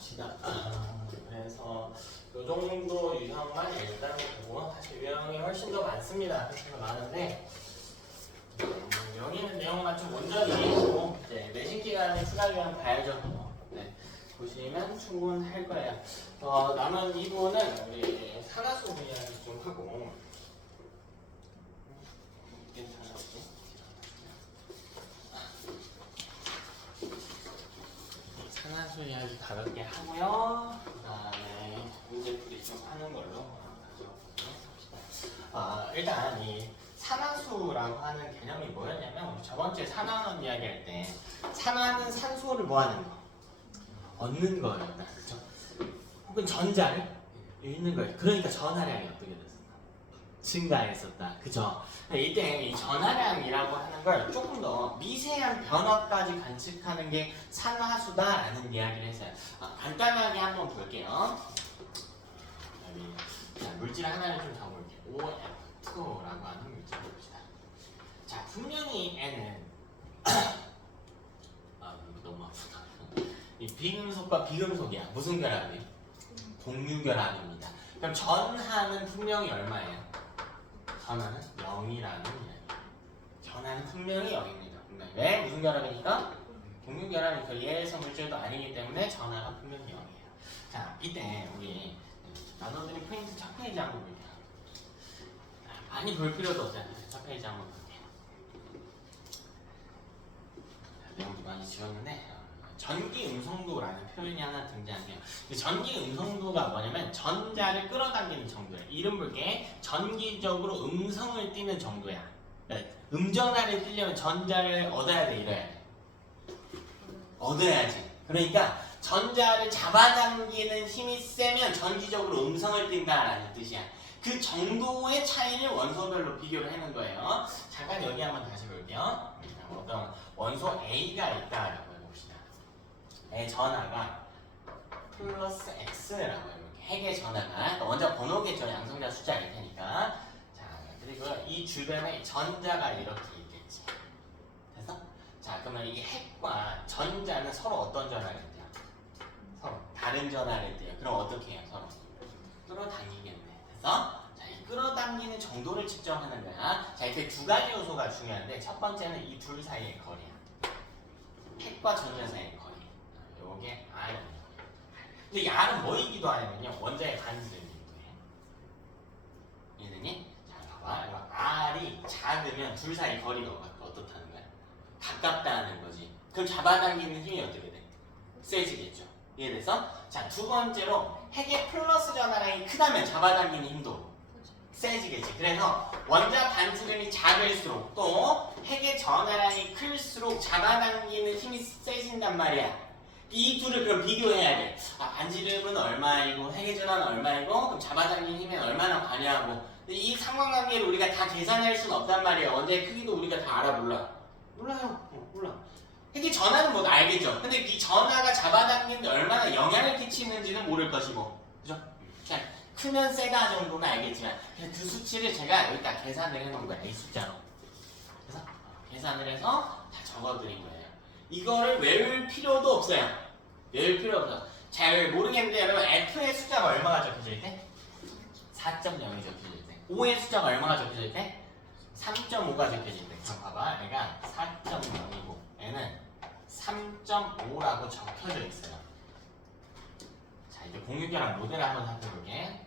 봅시다. 그래서 이 정도 유형만 일단 보고 사실 유형이 훨씬 더 많습니다. 훨씬 더 많은데 여기 있는 내용만 좀 온전히 보고 이제 내신 기간에 추가 유형 봐야죠. 네, 보시면 충분할 거예요. 남은 이 부분은 우리 산화수 이야기 좀 하고 산화수 이야기 가볍게 하고요. 그 다음에 문제풀이 좀 하는 걸로 가져봅시다. 일단 이 산화수라고 하는 개념이 뭐였냐면 우리 저번주에 산화원 이야기할 때 산화는 산소를 뭐 하는 거? 얻는 거였다. 그렇죠? 혹은 전자를 잃는 거예요. 그러니까 전하량이 어떻게 됐었나? 증가했었다. 그죠? 이때 이 전하량이라고 하는 걸 조금 더 미세한 변화까지 관측하는 게 산화수다라는 이야기를 했어요. 간단하게 한번 볼게요. 여기 자, 물질 하나를 좀 적어볼게요. OF2라고 하는 물질을 봅시다. 자, 분명히 N은 이거 너무 아프다. 이 비금속과 비금속이야. 무슨 결합이? 공유결합입니다. 그럼 전하는 분명히 얼마예요? 전하는 0이라는 이야기. 전하는 분명히 0입니다. 분명히. 왜? 무슨 결합이니까? 공유결합이니까 예외성 물질도 아니기 때문에 전하가 분명히 0이에요. 자, 이때 우리 나눠드린 포인트 첫 페이지 한번 볼게요. 많이 볼 필요도 없잖아요. 첫 페이지 한번 볼게요. 내용도 많이 지웠는데 전기 음성도라는 표현이 하나 등장해요. 전기 음성도가 뭐냐면 전자를 끌어당기는 정도예요. 이름 볼게. 전기적으로 음성을 띠는 정도야. 음전하를 띠려면 전자를 얻어야 돼, 이래야 돼. 얻어야지. 그러니까 전자를 잡아당기는 힘이 세면 전기적으로 음성을 띈다라는 뜻이야. 그 정도의 차이를 원소별로 비교를 하는 거예요. 잠깐 여기 한번 다시 볼게요. 어떤 원소 A가 있다라고 해봅시다. A 전하가 플러스 X라고 이렇게 핵의 전하가 먼저 번호겠죠. 양성자 숫자일 테니까. 자, 그리고 이 주변에 전자가 이렇게 있겠지. 그래서 자, 그러면 이 핵과 전자는 서로 어떤 전하를 띠요? 서로 다른 전하를 띠요. 그럼 어떻게 해요? 서로 끌어당기겠네. 그래서 자, 이 끌어당기는 정도를 측정하는 거야. 자, 이렇게 두 가지 요소가 중요한데 첫 번째는 이 둘 사이의 거리야. 핵과 전자 사이의 거리. 요게 R입니다. 근데 이 R은 뭐이기도 하냐면요. 원자의 반지름이기도 해. 이해되니? 자, 봐봐. 이거 R이 작으면 둘 사이 거리가 어떻다는 거야? 가깝다는 거지. 그럼 잡아당기는 힘이 어떻게 돼? 세지겠죠. 이해돼서? 자, 두 번째로 핵의 플러스 전하량이 크다면 잡아당기는 힘도 세지겠지. 그래서 원자 반지름이 작을수록 또 핵의 전하량이 클수록 잡아당기는 힘이 세진단 말이야. 이 둘을 그럼 비교해야 돼. 반지름은 얼마이고 핵의 전하는 얼마이고 그럼 잡아당기는 힘에 얼마나 관여하고. 근데 이 상관관계를 우리가 다 계산할 수는 없단 말이야. 원자의 크기도 우리가 다 알아 몰라? 몰라요. 몰라. 핵의 전하는 뭐 알겠죠. 근데 이 전하가 잡아당기는데 얼마나 영향을 끼치는지는 모를 것이고. 그죠? 크면 세다 정도는 알겠지만 그 수치를 제가 여기다 계산을 해놓은 거야. 이 숫자로. 그래서 계산을 해서 다 적어드린 거예요. 이거를 외울 필요도 없어요. 외울 필요 없어. 잘 모르겠는데 여러분 F의 숫자가 얼마가 적혀져 있대? 4.0이 적혀져 있대. O의 숫자가 얼마가 적혀져 있대? 3.5가 적혀져 있대. 그럼 봐봐. 얘가 4.0이고 얘는 3.5라고 적혀져 있어요. 자, 이제 공유결합 모델 한번 살펴볼게.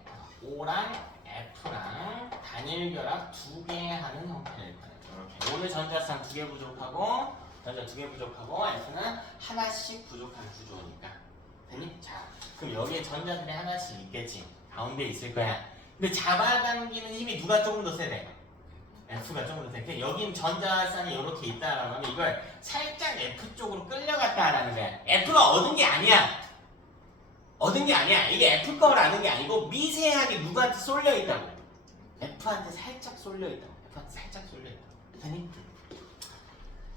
O랑 F랑 단일 결합 두 개 하는 형태일 거예요. 이렇게 O는 전자상 두 개 부족하고 전자 두 개 부족하고 F는 하나씩 부족한 구조니까. 됐니? 자, 그럼 여기에 전자들이 하나씩 있겠지. 가운데 있을 거야. 근데 잡아당기는 힘이 누가 조금 더 세대? F가 조금 더 세. 여긴 전자쌍이 이렇게 있다라고 하면 이걸 살짝 F 쪽으로 끌려갔다라는 거야. F가 얻은 게 아니야. 얻은 게 아니야. 이게 F 거라는 게 아니고 미세하게 누구한테 쏠려 있다고. F한테 살짝 쏠려 있다고. F한테 살짝 쏠려 있다고. 됐니?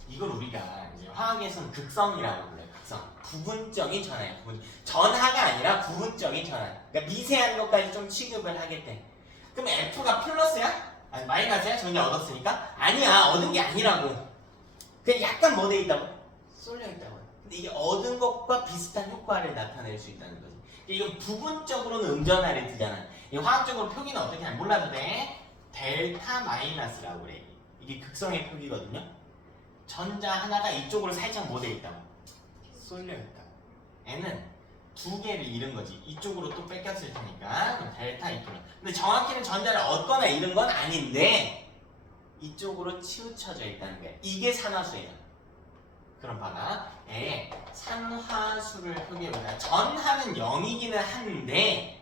이걸 우리가 이제 화학에서는 극성이라고 불러요. 극성. 부분적인 전하예요. 전하가 아니라 부분적인 전하. 그러니까 미세한 것까지 좀 취급을 하겠대. 그럼 F가 플러스야? 아니 마이너스야? 전자 얻었으니까? 아니야. 얻은 게 아니라고. 그냥 약간 뭐 돼 있다고? 쏠려 있다고. 근데 이게 얻은 것과 비슷한 효과 효과를 나타낼 수 있다는 거지. 이건 부분적으로는 음전하를 뜨잖아. 이 화학적으로 표기는 어떻게 하는지 몰라도 돼. 델타 마이너스라고 그래. 이게 극성의 표기거든요. 전자 하나가 이쪽으로 살짝 뭐 돼 있다고? 쏠려 있다고. N은 두 개를 잃은 거지. 이쪽으로 또 뺏겼을 테니까. 그럼 델타 이쪽으로. 근데 정확히는 전자를 얻거나 잃은 건 아닌데 이쪽으로 치우쳐져 있다는 거야. 이게 산화수예요. 그럼 봐라. 산화수를 표기해보자. 전하는 0이기는 한데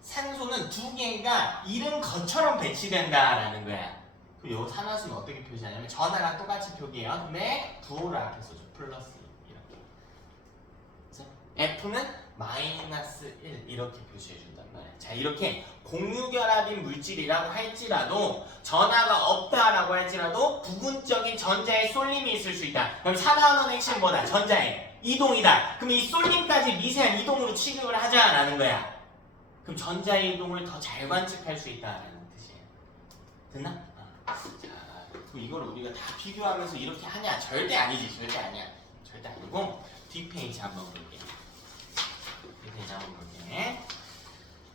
산소는 두 개가 잃은 것처럼 배치된다라는 거야. 그럼 이 산화수는 어떻게 표시하냐면 전하랑 똑같이 표기해요. 근데 부호를 앞에 써줘. 플러스 1 이렇게. 그래서 F는 마이너스 1 이렇게 표시해준단 말이야. 자, 이렇게 공유결합인 물질이라고 할지라도 전하가 없다라고 할지라도 부분적인 전자의 쏠림이 있을 수 있다. 그럼 산화하는 핵심은 뭐다? 전자의 이동이다. 그럼 이 쏠림까지 미세한 이동으로 취급을 하자라는 거야. 그럼 전자의 이동을 더 잘 관측할 수 있다라는 뜻이에요. 됐나? 자, 그럼 이걸 우리가 다 비교하면서 이렇게 하냐? 절대 아니지. 절대 아니야. 절대 아니고 뒷페이지 한번 볼게. 뒷페이지 한번 볼게.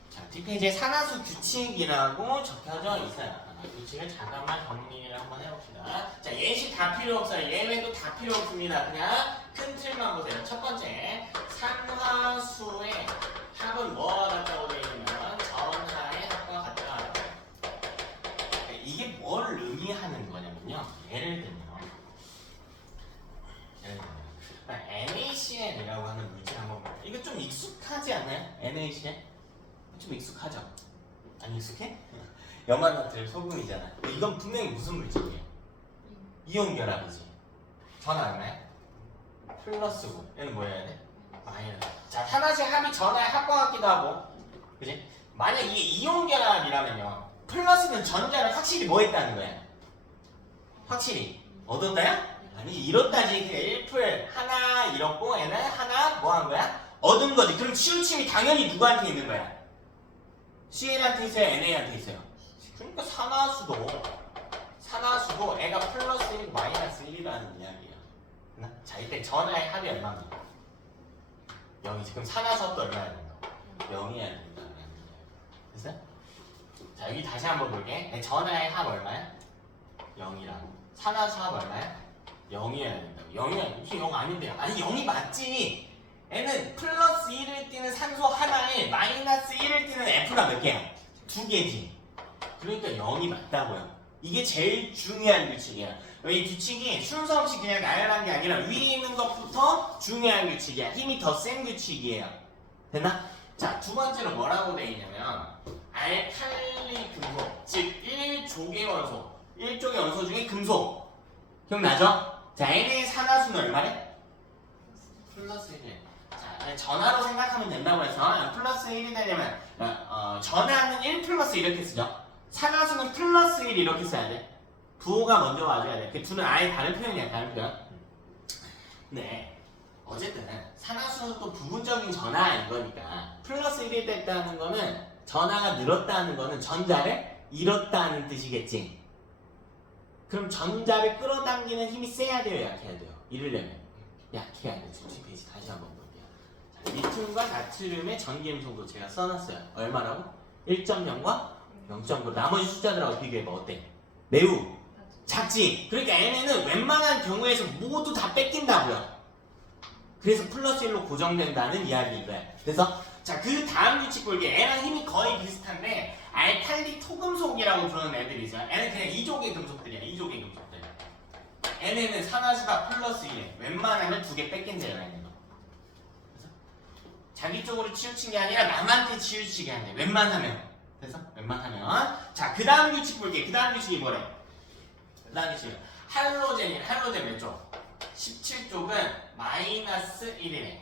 자, 뒷페이지에 산화수 규칙이라고 적혀져 있어요. 규칙을 잠깐만 정리를 한번 해봅시다. 자, 예시 다 필요 없어요. 예외도 다 필요 없습니다. 그냥 큰 틀만 보세요. 첫 번째, 산화수의 합은 뭐와 같다고 되어 있냐면 전하의 합과 같다. 이게 뭘 의미하는 거냐면요. 예를 들면 NaCl이라고 하는 물질 한번 볼게요. 이거 좀 익숙하지 않나요? NaCl? 좀 익숙하죠? 안 익숙해? 염화나트륨 소금이잖아. 이건 분명히 무슨 물질이에요? 이온 결합이지. 전하 알나요? 플러스고 얘는 뭐 해야 돼? 마이너스. 자, 하나씩 합이 전하의 합과 같기도 하고, 그지? 만약 이게 이온 결합이라면요, 플러스는 전자를 확실히 뭐 했다는 거야? 확실히 얻었다야? 아니, 잃었다지. 그 1풀 하나 잃었고 얘는 하나 뭐 한 거야? 얻은 거지. 그럼 치우침이 당연히 누구한테 있는 거야? CL한테 있어요? NA한테 있어요? 그러니까 산화수도 애가 플러스 1, 마이너스 1이라는 이야기야. 자, 이때 전하의 합이 얼마입니까? 0이지. 그럼 산화수 합도 얼마야 된다? 0이어야 된다. 됐어요? 자, 여기 다시 한번 볼게. 전하의 합 얼마야? 0이라고. 산화수 합 얼마야? 0이어야 된다고. 0이야. 혹시 0 아닌데요? 아니, 0이 맞지. N은 플러스 1을 띠는 산소 하나에 마이너스 1을 띠는 F가 몇 개야? 2개지. 그러니까 0이 맞다고요. 이게 제일 중요한 규칙이야. 이 규칙이 순서 없이 그냥 나열한 게 아니라 위에 있는 것부터 중요한 규칙이야. 힘이 더 센 규칙이에요. 됐나? 자, 두 번째로 뭐라고 돼 있냐면 알칼리 금속, 즉 1족의 원소, 1족의 원소 중에 금속. 기억나죠? 자, N의 산화수는 얼마래? 플러스 1. 자, 전하로 생각하면 된다고 해서 플러스 1이 되려면 전하는 1 플러스 이렇게 쓰죠. 산화수는 플러스 1 이렇게 써야 돼. 부호가 먼저 와줘야 돼. 그 둘은 아예 다른 표현이야. 다른 표현. 네. 어쨌든 산화수도 부분적인 전하인 거니까 플러스 1이 됐다는 거는 전하가 늘었다는 거는 전자를 잃었다는 뜻이겠지. 그럼 전자를 끌어당기는 힘이 세야 돼요? 약해야 돼요? 이러려면 약해야 돼. 주식 페이지 다시 한번 볼게요. 자, 리튬과 나트륨의 전기음성도 제가 써놨어요. 얼마라고? 1.0과 0.9. 나머지 숫자들하고 비교해봐. 어때? 매우 작지? 그러니까 얘네는 웬만한 경우에서 모두 다 뺏긴다고요. 그래서 플러스 1로 고정된다는 이야기인 거야. 그래서 자, 그 다음 규칙 볼게. 얘랑 힘이 거의 비슷한데 알칼리 토금속이라고 부르는 애들이 있어요. 얘는 그냥 2족의 금속들이야. 2족의 금속들. 얘네는 산화수가 플러스 1에 웬만하면 2개 뺏긴대요. 얘네는. 그래서 자기 쪽으로 치우친 게 아니라 남한테 치우치게 한대. 웬만하면. 그래서 웬만하면. 자, 그 다음 규칙 볼게. 그 다음 규칙이 뭐래? 그 다음 규칙은 할로젠이. 할로젠 몇 쪽? 17쪽은 마이너스 1이래.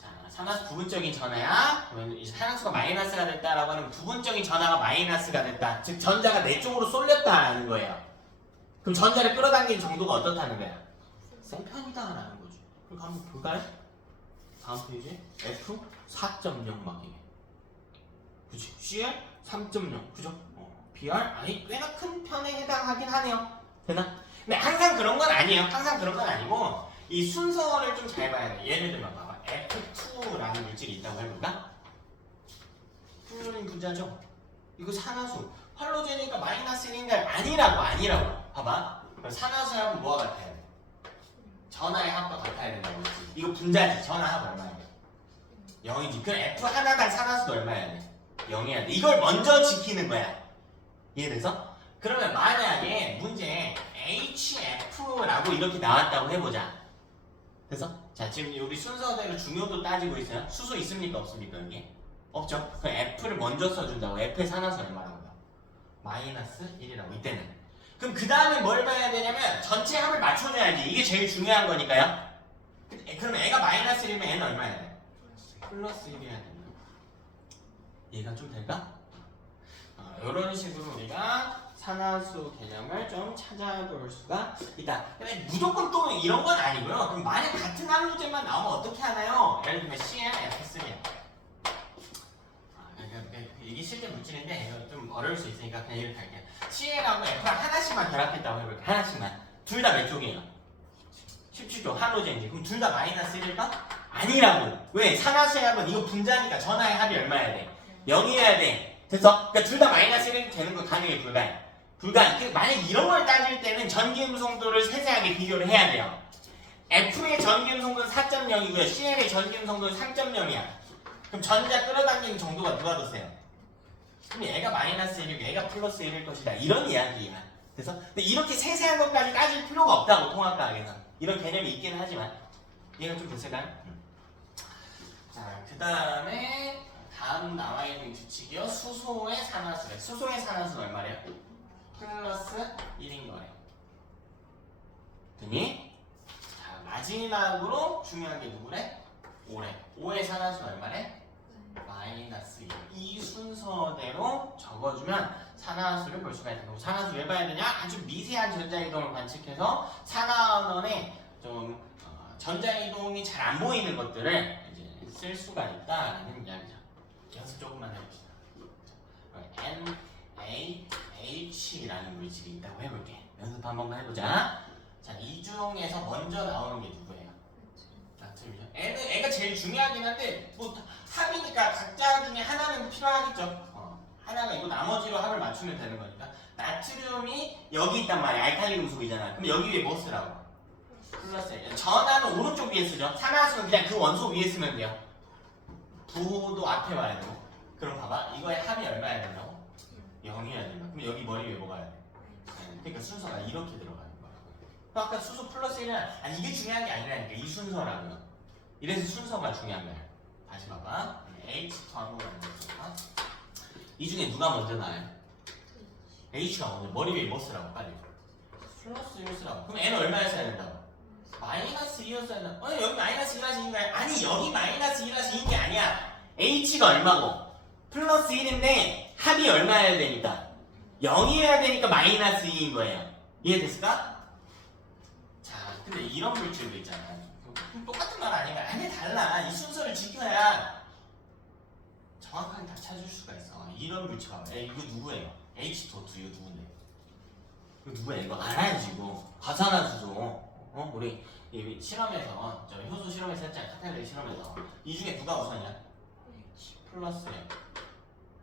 자, 산화수 부분적인 전하야. 그러면 이제 산화수가 마이너스가 됐다라고 하는 부분적인 전하가 마이너스가 됐다. 즉 전자가 내 쪽으로 쏠렸다라는 거예요. 그럼 전자를 끌어당기는 정도가 어떻다는 거야? 센 편이다라는 거죠. 그럼 한번 볼까요? 다음 페이지. F 4.0 막히게. 그치? CL 3.0. 그죠? BR 아니 꽤나 큰 편에 해당하긴 하네요. 되나? 근데 항상 그런 건 아니에요. 항상 그런 건 아니고 이 순서를 좀 잘 봐야 돼. 예를 들면 봐봐. F2라는 물질이 있다고 해볼까? 플루린 분자죠? 이거 산화수. 할로젠이니까 마이너스 1인가? 아니라고. 봐봐. 그럼 산화수의 합은 뭐가 같아야 돼? 전하의 합과 같아야 된다고 했지. 이거 분자지. 전하 합 얼마야 돼? 0이지. 그럼 F 하나당 산화수도 얼마야 돼? 0이야 돼. 이걸 먼저 지키는 거야. 이해돼서? 그러면 만약에 문제에 HF라고 이렇게 나왔다고 해보자. 그래서 자 지금 우리 순서대로 중요도 따지고 있어요. 수소 있습니까 없습니까 여기? 없죠. 그럼 F를 먼저 써준다고. F의 산화수 얼마라고요? 마이너스 1이라고 이때는. 그럼 그 다음에 뭘 봐야 되냐면 전체 합을 맞춰줘야지. 이게 제일 중요한 거니까요. 그럼 애가 마이너스 1이면 N은 얼마야 돼? 플러스 1이어야 된다. 이해가 좀 될까? 이런 식으로 우리가 산화수 개념을 좀 찾아볼 수가 있다. 근데 무조건 또 이런 건 아니고요. 그럼 만약 같은 함유제만 나오면 어떻게 하나요? 예를 들면 CnF3. 이게 실제 물질인데 이거 좀 어려울 수 있으니까 그냥 이렇게 할게요. Cn하고 F랑 하나씩만 결합했다고 해볼게요. 하나씩만. 둘 다 몇 쪽이에요? 17쪽 할로젠이지. 그럼 둘 다 마이너스 1일까? 아니라고. 왜? 산화수의 합은 이거 분자니까 전하의 합이 얼마여야 돼? 0이어야 돼. 됐어? 그러니까 둘 다 마이너스 1이 되는 건 가능해 불가해. 만약 이런 걸 따질 때는 전기음성도를 세세하게 비교를 해야 돼요. F의 전기음성도는 4.0이고요. CL의 전기음성도는 3.0이야. 그럼 전자 끌어당기는 정도가 누가 더 세요? 그럼 얘가 마이너스 1이고 얘가 플러스 1일 것이다. 이런 이야기야. 그래서 근데 이렇게 세세한 것까지 따질 필요가 없다고 통합과학에서. 이런 개념이 있기는 하지만 이해가 좀 됐을까요? 자, 그 다음에 다음 나와 있는 규칙이요. 수소의 산화수래. 수소의 산화수는 얼마래요? 플러스 1인 거래. 됐니? 자, 마지막으로 중요한 게 누구래? 5래. 5의 산화수는 얼마래? 마이너스 1. 이 순서대로 적어주면 산화수를 볼 수가 있는 거고. 산화수 왜 봐야 되냐? 아주 미세한 전자이동을 관측해서 산화원에 좀 전자이동이 잘 안 보이는 것들을 이제 쓸 수가 있다라는 이야기죠. 연습 조금만 해봅시다. NaH라는 물질이 있다고 해볼게. 연습 한 번만 해보자. 자, 이 중에서 먼저 나오는 게 누구예요? 나트륨이죠. 애가 제일 중요하긴 한데 뭐 합이니까 각자 중에 하나는 필요하겠죠. 하나가 있고 나머지로 합을 맞추면 되는 거니까. 나트륨이 여기 있단 말이야. 알칼리 금속이잖아. 그럼 여기 위에 뭐 쓰라고? 플러스 1. 전하는 오른쪽 위에 쓰죠. 산화수는 그냥 그 원소 위에 쓰면 돼요. 부도 앞에 와야 되고. 그럼 봐봐. 이거의 합이 얼마야 된다고? 0이어야 된다. 그럼 여기 머리 위에 뭐가 해야 돼? 그러니까 순서가 이렇게 들어가는 거야. 아까 수소 플러스 1은 아니 이게 중요한 게 아니라니까. 이 순서라고요. 이래서 순서가 중요한 거야. 다시 봐봐. H 전후라는 거죠. 이 중에 누가 먼저 나와요? H가 먼저. 머리 위에 뭐 쓰라고 빨리. 플러스 1 쓰라고. 그럼 N은 얼마였어야 된다고? 마이너스 2였어야 된다. 여기 마이너스 1하시는 거야? 아니 여기 마이너스 1하시는 게 아니야. H가 얼마고? 플러스 1인데 합이 얼마여야 되니까? 0이어야 되니까 마이너스 2인 거예요. 이해됐을까? 자, 근데 이런 물질도 있잖아. 똑같은 말 아닌가? 아니 달라. 이 순서를 지켜야 정확하게 다 찾을 수가 있어. 이런 물질 봐봐. 이거 누구예요? H2 이거 누군데? 이거 누구야? 이거 알아야지 이거. 과산화수소. 우리 이 실험에서 저 효소 실험에서 했잖아. 카탈레 실험에서 이 중에 누가 우선이야? 플러스 1.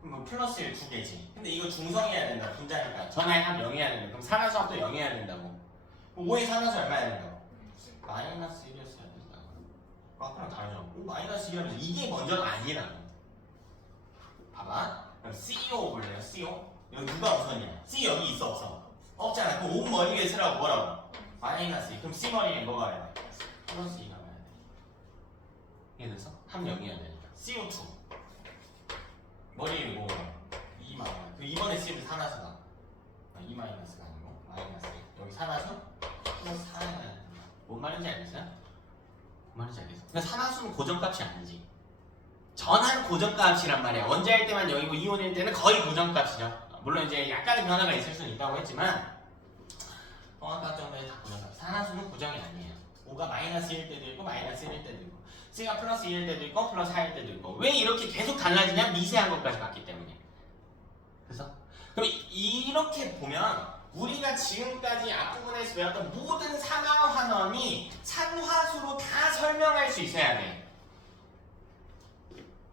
그럼 플러스 1 두 개지. 근데 이거 중성이어야 된다. 분자니까 전하의 합 0이어야 된다. 그럼 산화수 합도 0이어야 된다고. 5의 산화수 얼마야 된다고? 마이너스 1이었어야 된다고. 아까랑 다르죠? 마이너스 1이라면서 이게 먼저가 아니라고. 봐봐. 그럼 CO 볼래요? CO? 여기 누가 우선이야? C 여기 있어 없어? 없잖아. 그럼 5 머리 위에 쓰라고 뭐라고? 마이너스 2. 그럼 C 머리에 뭐가 와야 돼? 플러스 2가 와야 돼. 이해돼서? 합 0이어야 되니까. CO2. 머리에 뭐 2 마이너스. 그 이번에 C는 산화수가 2 마이너스가 아니고 마이너스 2. 여기 산화수 플러스 4가 된다. 뭔 말인지 알겠어요? 뭔 말인지 알겠어? 그러니까 산화수는 고정값이 아니지. 전하는 고정값이란 말이야. 원자일 때만 0이고 이온일 때는 거의 고정값이죠. 물론 이제 약간의 변화가 있을 수는 있다고 했지만 정확한 정도의 다 고정값. 산화수는 고정이 아니에요. 5가 마이너스 1일 때도 있고 마이너스 1일 때도 있고 C가 플러스 2일 때도 있고 플러스 4일 때도 있고. 왜 이렇게 계속 달라지냐? 미세한 것까지 봤기 때문에. 그래서 그럼 이렇게 보면 우리가 지금까지 앞부분에서 배웠던 모든 산화환원이 산화수로 다 설명할 수 있어야 돼.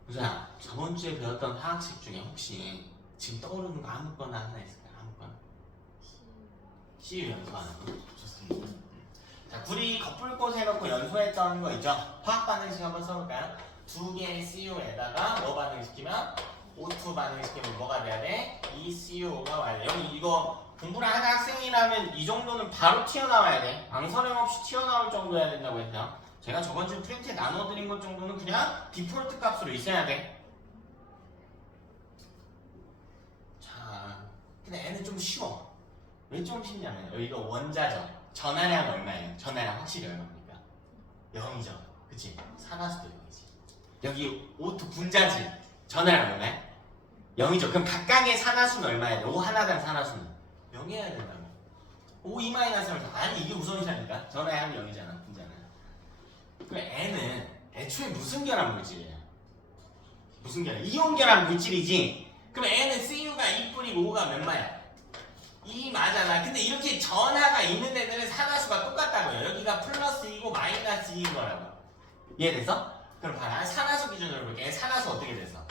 우선 저번 주에 배웠던 화학식 중에 혹시 지금 떠오르는 거 아무거나 하나 있을까요? 아무거나. CU 연소하는 거. 좋습니다. 자, 구리 거풀꽃 해놓고 연소했던 거 있죠? 화학 반응식 한번 써볼까요? 두 개의 CU에다가 뭐 반응시키면? O2 반응시키면 뭐가 돼야 돼? ECU가 와야 돼. 여기 이거 공부를 하는 학생이라면 이 정도는 바로 튀어나와야 돼. 앙서령 없이 튀어나올 정도여야 된다고 했어요. 제가 저번 주 프린트에 나눠드린 것 정도는 그냥 디폴트 값으로 있어야 돼. 자, 근데 얘는 좀 쉬워. 왜 좀 쉽냐면 여기가 원자죠. 전하량 얼마예요? 전하량 확실히 얼마입니까? 0이죠. 그치? 산화수도 0이지. 여기 O2 분자지. 전하량 얼마야? 0이죠. 그럼 각각의 산화수는 얼마야 돼? O 하나당 산화수는 0이어야 된다고. O 2-3 아니 이게 우선이라니까. 전하량 0이잖아. 분자는. 그럼 N은 애초에 무슨 결합 물질이에요? 무슨 결합? 이온 결합 물질이지. 그럼 N은 CU가 2뿐이고 O가 몇 마야? 2 맞아나. 근데 이렇게 전하가 있는 애들은 산화수가 똑같다고요. 여기가 플러스 2고 마이너스 2인 거라고. 이해돼서? 그럼 봐라. 산화수 기준으로 볼게. 산화수 어떻게 됐어?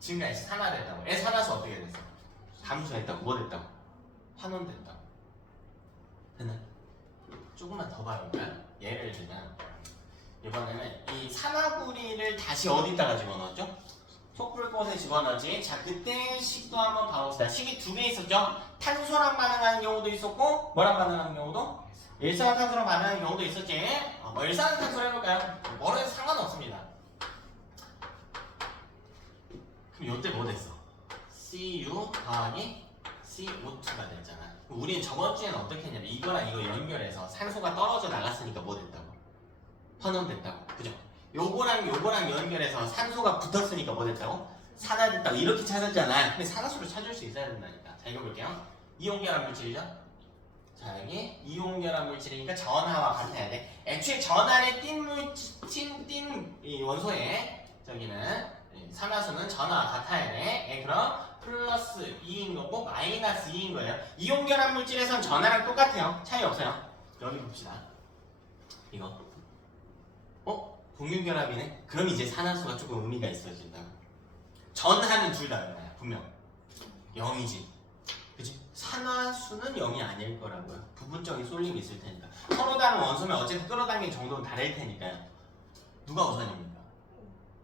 지금까지 산화됐다고. 애 산화수 어떻게 됐어? 감소했다고. 뭐 됐다고? 환원됐다고. 됐나? 조금만 더 봐볼까요? 예를 들면 이번에는 이 산화구리를 다시 어디다가 집어넣었죠? 속불꽃에 집어넣지. 자, 그때 식도 한번 봐봅시다. 식이 두 개 있었죠? 탄소랑 반응하는 경우도 있었고 뭐랑 반응하는 경우도? 일산화탄소랑 반응하는 경우도 있었지. 뭐 일산화탄소로 해볼까요? 뭐로 해도 상관없습니다. 그럼 이때 뭐 됐어? CU 더하기 CO2가 됐잖아. 우리는 저번 주에는 어떻게 했냐면 이거랑 이거 연결해서 산소가 떨어져 나갔으니까 뭐 됐다고? 환원됐다고. 그죠? 요거랑 요거랑 연결해서 산소가 붙었으니까 뭐 됐다고? 산화됐다고. 이렇게 찾았잖아. 근데 산화수를 찾을 수 있어야 된다니까. 자, 이거 볼게요. 이온결합 물질이죠? 자, 여기 이온결합 물질이니까 전하와 같아야 돼. 애초에 전하를 띈 이 원소에 저기는 산화수는 전하와 같아야 돼. 그럼 플러스 2인 거고 마이너스 2인 거예요. 이온결합 물질에선 전하랑 똑같아요. 차이 없어요. 여기 봅시다. 이거. 동윤결합이네? 그럼 이제 산화수가 조금 의미가 있어진다. 전하는 둘 다 얼마야? 분명 0이지. 그치? 산화수는 0이 아닐 거라고요. 부분적인 쏠림이 있을 테니까. 서로 다른 원소면 어쨌든 끌어당긴 정도는 다를 테니까요. 누가 우선입니까?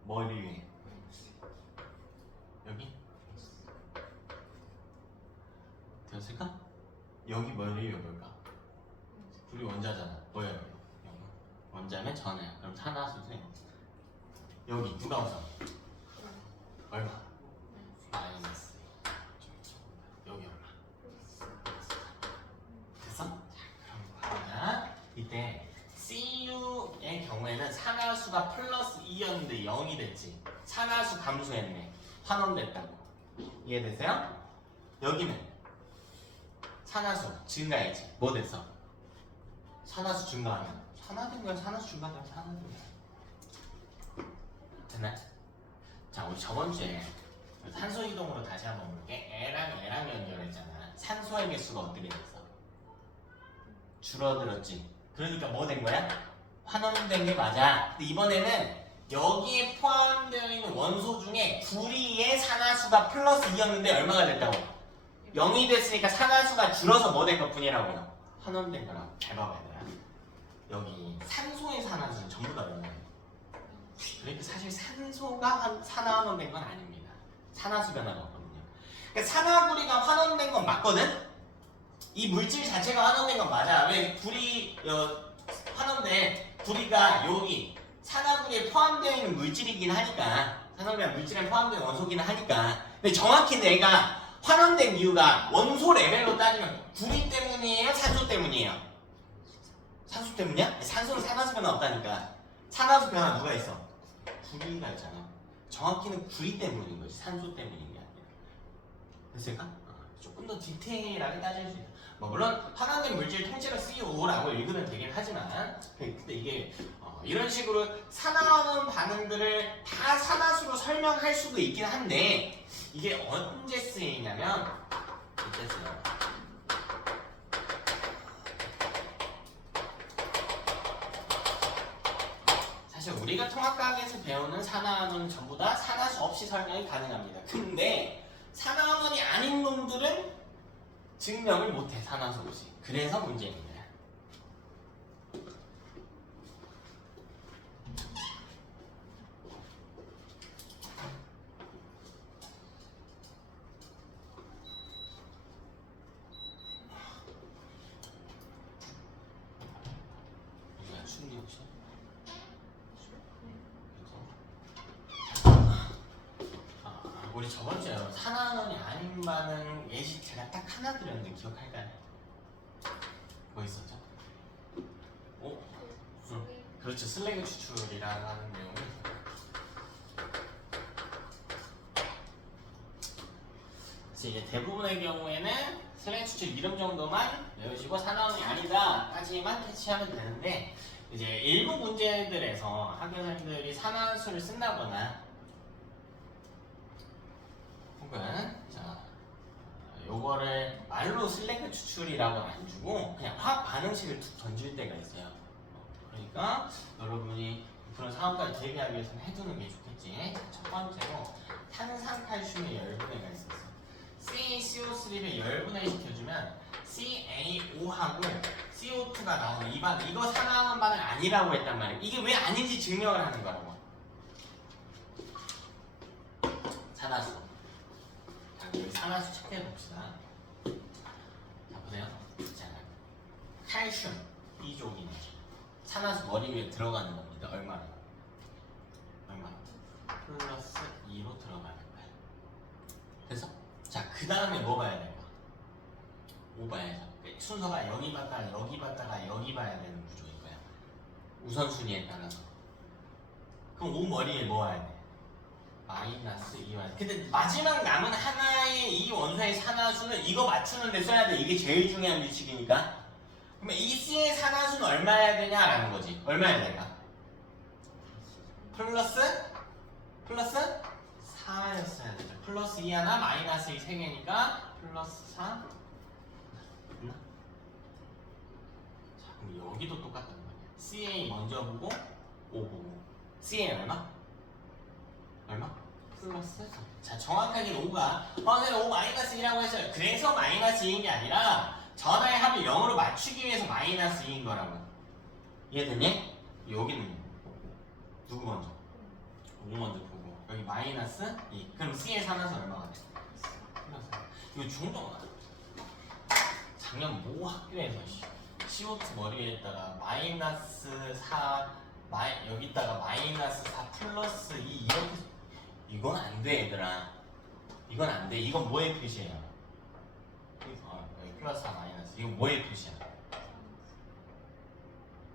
머리 위에. 여기? 되었을까? 여기 머리 위에 뭘까? 둘이 원자잖아. 뭐야 여기? 원자면 전해요. 그럼 산화수세요. 여기 누가 우선? 얼마? 마이너스. 여기 얼마? 됐어? 자, 그럼 봐라. 이때 CU의 경우에는 산화수가 플러스 2였는데 0이 됐지. 산화수 감소했네. 환원됐다고. 이해되세요? 여기는 산화수 증가했지. 뭐 됐어? 산화수 증가하면 산화된 거야. 산화수 증가하면 산화된 거야. 됐나? 자, 우리 저번 주에 산소 이동으로 다시 한번 볼게. 애랑 연결했잖아. 산소의 개수가 어떻게 됐어? 줄어들었지. 그러니까 뭐 된 거야? 환원된 게 맞아. 근데 이번에는 여기에 포함되어 있는 원소 중에 구리의 산화수가 플러스 2였는데 얼마가 됐다고? 0이 됐으니까 산화수가 줄어서 뭐 된 것 뿐이라고요? 환원된 거라고. 잘 봐봐야 돼. 여기 산소의 산화수는 전부 다 얼마예요? 그러니까 사실 산소가 산화환원된 건 아닙니다. 산화수 변화가 없거든요. 그러니까 산화구리가 환원된 건 맞거든? 이 물질 자체가 환원된 건 맞아. 왜 구리 환원된 구리가 여기 산화구리에 포함되어 있는 물질이긴 하니까 산화구리가 물질에 포함된 원소기는 하니까. 근데 정확히 내가 환원된 이유가 원소 레벨로 따지면 구리 때문이에요? 산소 때문이에요? 산소 때문이야? 산소는 산화수 변화 없다니까. 산화수 변화 누가 있어? 구리가 있잖아. 정확히는 구리 때문인 거지. 산소 때문인 게 아니라. 됐을까? 조금 더 디테일하게 따질 수 있어. 뭐 물론 환원된 물질 통째로 CO라고 읽으면 되긴 하지만 근데 이게 이런 식으로 산화하는 반응들을 다 산화수로 설명할 수도 있긴 한데 이게 언제 쓰이냐면 이때 써요. 사실 우리가 통합과학에서 배우는 산화환원 전부 다 산화수 없이 설명이 가능합니다. 근데 산화환원이 아닌 놈들은 증명을 못해, 산화수 없이. 그래서 문제입니다. 우리 저번주에 산화환원이 아닌 반응 예시 제가 딱 하나 드렸는데 기억할까요? 뭐 있었죠? 그렇죠. 슬래그 추출이라고 하는 내용이 그래서 이제 대부분의 경우에는 슬래그 추출 이름 정도만 외우시고 산화환원이 아니다까지만 캐치하면 되는데 이제 일부 문제들에서 학교생들이 산화수를 쓴다거나 혹은 요거를 말로 슬래그 추출이라고 안 주고 그냥 화학 반응식을 툭 던질 때가 있어요. 그러니까 여러분이 그런 상황까지 대비하기 위해서는 해두는 게 좋겠지. 첫 번째로 탄산칼슘의 열분해가 있었어. CaCO3를 열분해 시켜주면 CaO하고 CO2가 나오는 이 반응, 이거 산화환원 반응 아니라고 했단 말이에요. 이게 왜 아닌지 증명을 하는 거라고. 산화수. 여기 산화수 체크해 봅시다. 자 보세요. 자, 칼슘 B족이네. 산화수 머리 위에 들어가는 겁니다. 얼마? 플러스 2로 들어가는 거야. 그래서 자 그 다음에 뭐 봐야 될까? 5 봐야죠. 순서가 여기 봤다가 여기 봤다가 여기 봐야 되는 구조인 거야. 우선순위에 따라서. 그럼 5 머리에 뭐 와야 돼? 마이너스 2와. 근데 마지막 남은 하나의 이 원소의 산화수는 이거 맞추는 데 써야 돼. 이게 제일 중요한 규칙이니까. 그러면 이 C의 산화수는 얼마여야 되냐라는 거지. 얼마여야 될까? 플러스 4였어야 되죠. 플러스 2 하나 마이너스 2 3개니까 플러스 4. 됐나? 자 그럼 여기도 똑같단 말이야. CA 먼저 보고 5 보고. CA 얼마? 플러스 3. 자 정확하게 5가 선생님 5 마이너스 2라고 했어요. 그래서 마이너스 2인 게 아니라 전화의 합을 0으로 맞추기 위해서 마이너스 2인 거라고. 이해되니? 여기는 누구 먼저? 5 먼저 보고 여기 마이너스 2. 그럼 C의 산화수 얼마가 돼? 플러스 4. 이거 중독아. 작년 모 학교에서 CO2 머리에다가 마이너스 4 여기다가 마이너스 4 플러스 2 이렇게. 이건 안 돼 얘들아. 이건 안 돼. 이건 뭐의 표시예요? 여기 플러스 4 마이너스. 이건 뭐의 표시야?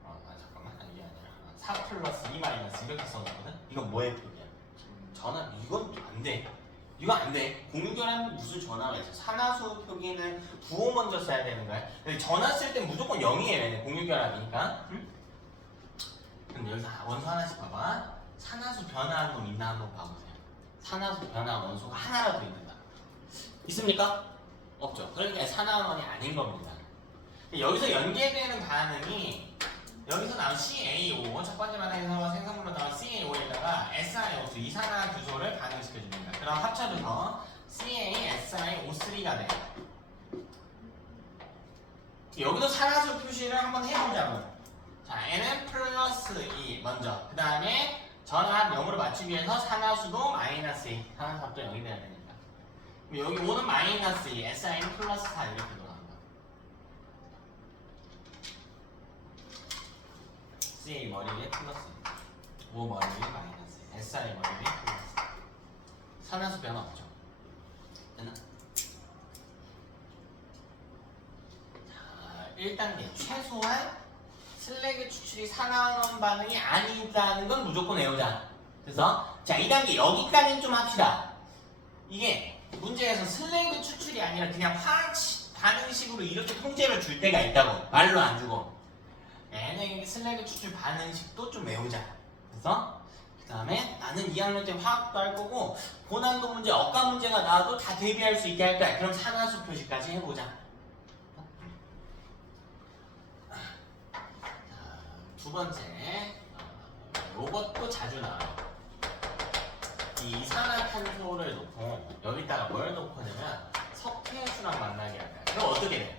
잠깐만. 이게 아니라 4 플러스 2 마이너스 이렇게 써놨거든? 이건 뭐의 표기야? 전화. 이건 안 돼. 이거 안 돼. 공유결합은 무슨 전화가 있어? 산화수 표기는 부호 먼저 써야 되는 거야. 근데 전화 쓸 때 무조건 0이에요. 공유결합이니까. 응? 근데 여기서 원소 하나씩 봐봐. 산화수 변화한 놈 있나 한번 봐보세요. 산화수 변화 원소가 하나라도 있는다. 있습니까? 없죠. 그러니까 산화원이 아닌 겁니다. 여기서 연계되는 반응이 여기서 나온 CaO 첫 번째 반응에서 생성물로 나온 CaO에다가 SiO2 이산화 규소를 반응시켜줍니다. 그럼 합쳐져서 CaSiO3가 돼요. 여기도 산화수 표시를 한번 해보자고. 자, N은 플러스 2 먼저. 그 다음에 전압 0으로 맞추기 위해서 산화수도 마이너스 2. 산화수도 0이 돼야 되니까. 그럼 여기 5는 마이너스 2, Si는 플러스 4 이렇게 돌아간다. CA 머리 위에 플러스 2, 5 머리 위에 마이너스 2, SI 머리 위에 플러스 2. 산화수 변화 없죠? 됐나? 자, 1단계 최소한 슬래그 추출이 산화환원 반응이 아니다는 건 무조건 외우자. 그래서 자 2단계 여기까지는 좀 합시다. 이게 문제에서 슬래그 추출이 아니라 그냥 화학 반응식으로 이렇게 통째로 줄 때가 있다고. 말로 안 주고. 얘네 슬래그 추출 반응식도 좀 외우자. 그래서 그 다음에 나는 2학년 때 화학도 할 거고 고난도 문제, 억가 문제가 나와도 다 대비할 수 있게 할 거야. 그럼 산화수 표시까지 해보자. 두 번째 요것도 자주 나와요. 이 이산화탄소를 놓고 여기다가 뭘 놓고 내면 석회수랑 만나게 할까요? 그럼 어떻게 돼요?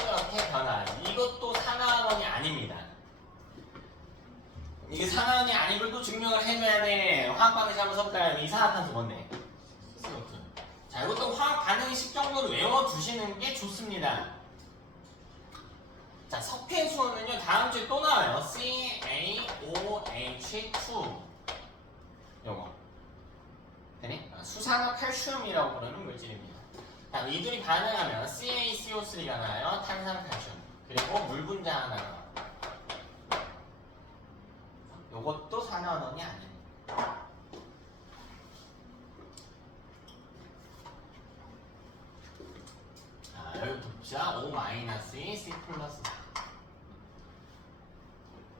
이렇게 변화. 이것도 산화원이 아닙니다. 이게 산화원이 아닌 걸 또 증명을 해줘야 돼. 화학반응식 한번 써볼까요? 이산화탄소 뭔데? CO2. 자, 이것도 화학 반응식 정도는 외워두시는 게 좋습니다. 자, 석회수는요, 다음 주에 또 나와요. CaOH2. 요거. 되니? 수산화 칼슘이라고 부르는 물질입니다. 자, 이들이 반응하면 CaCO3가 나와요. 탄산칼슘. 그리고 물 분자 하나 나와요. 요것도 산화원이 아닙니다. 자, 여기 봅시다. O-2, C 플러스 4.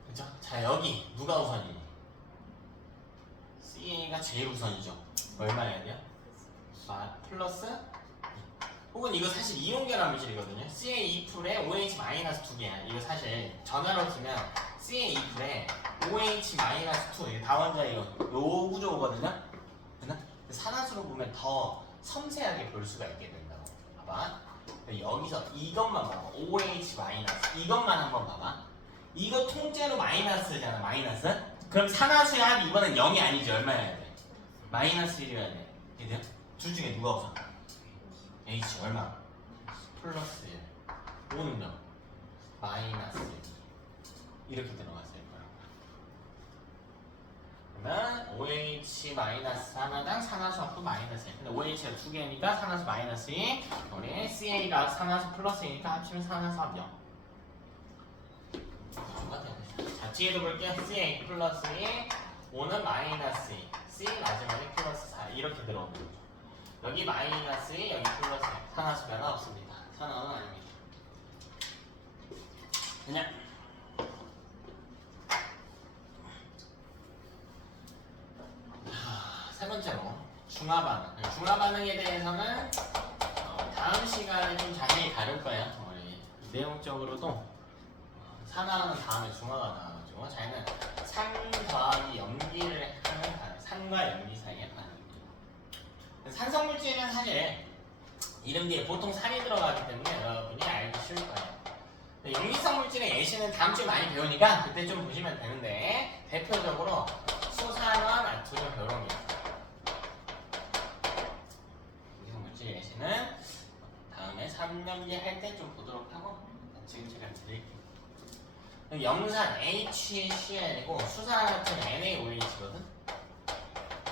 그죠? 자, 여기 누가 우선이니? CA가 제일 우선이죠. 얼마여야 돼요? 플러스 2. 혹은 이거 사실 이온결합 물질이거든요. CA2풀에 OH 마이너스 2개야. 이거 사실 전화로 치면 CA2풀에 OH 마이너스 2. 이게 다원자 이거 요 구조거든요. 산화수로 보면 더 섬세하게 볼 수가 있게 된다고. 봐봐. 여기서 이것만 봐봐. OH 마이너스. 이것만 한번 봐봐. 이거 통째로 마이너스잖아. 마이너스. 그럼 산화수의 합이 이번엔 0이 아니지. 얼마여야 돼? 마이너스 1이어야 돼. 이해돼요? 둘 중에 누가 우선? H 얼마? 플러스 1. O는요? 마이너스 1. 이렇게 들어갔을 거야. 그러면 OH 마이너스 하나당 산화수 합도 마이너스 1. 근데 OH가 두 개니까 산화수 마이너스 2. 우리 CA가 산화수 플러스 2니까 합치면 산화수 합 0. 자, 뒤에도 볼게요. CA 플러스 2. O는 마이너스 2. C 마지막에 플러스 4. 이렇게 들어오는 거죠. 여기 마이너스 2, 여기 플러스 2. 산화수 변화 없습니다. 산화는 아닙니다. 그냥 세 번째로 중화반응. 중화반응에 대해서는 다음 시간에 좀 자세히 다룰 거예요. 우리 내용적으로도 산화는 다음에 중화가 나와가지고 저희는 산 더하기 염기를 하는 반응. 산과 염기 사이의 반응입니다. 산성물질은 사실 이름 뒤에 보통 산이 들어가기 때문에 여러분이 알기 쉬울 거예요. 염기성 물질의 예시는 다음 주에 많이 배우니까 그때 좀 보시면 되는데 대표적으로 수산화, 나트륨, 벼롱이. 염기성 물질 예시는 다음에 3년기 할 때 좀 보도록 하고 지금 제가 드릴게요. 염산 HCl이고 수산화나트륨 NaOH거든.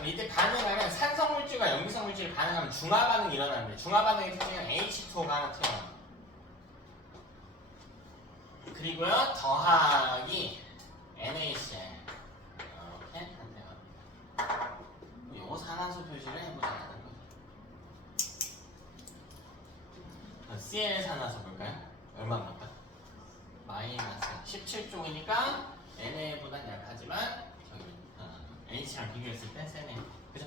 이때 반응하면 산성물질과 염기성물질이 반응하면 중화반응이 일어나는데 중화반응의 특징은 H2O가 하나 튀어나와요. 그리고요 더하기 NaCl 이렇게 한대요. 요거 산화수 표시를 해보자는 거죠. Cl 산화수 볼까요? 얼마입니까? 마이너스 17쪽이니까 Na보단 약하지만 H랑 비교했을 때 세네. 그죠?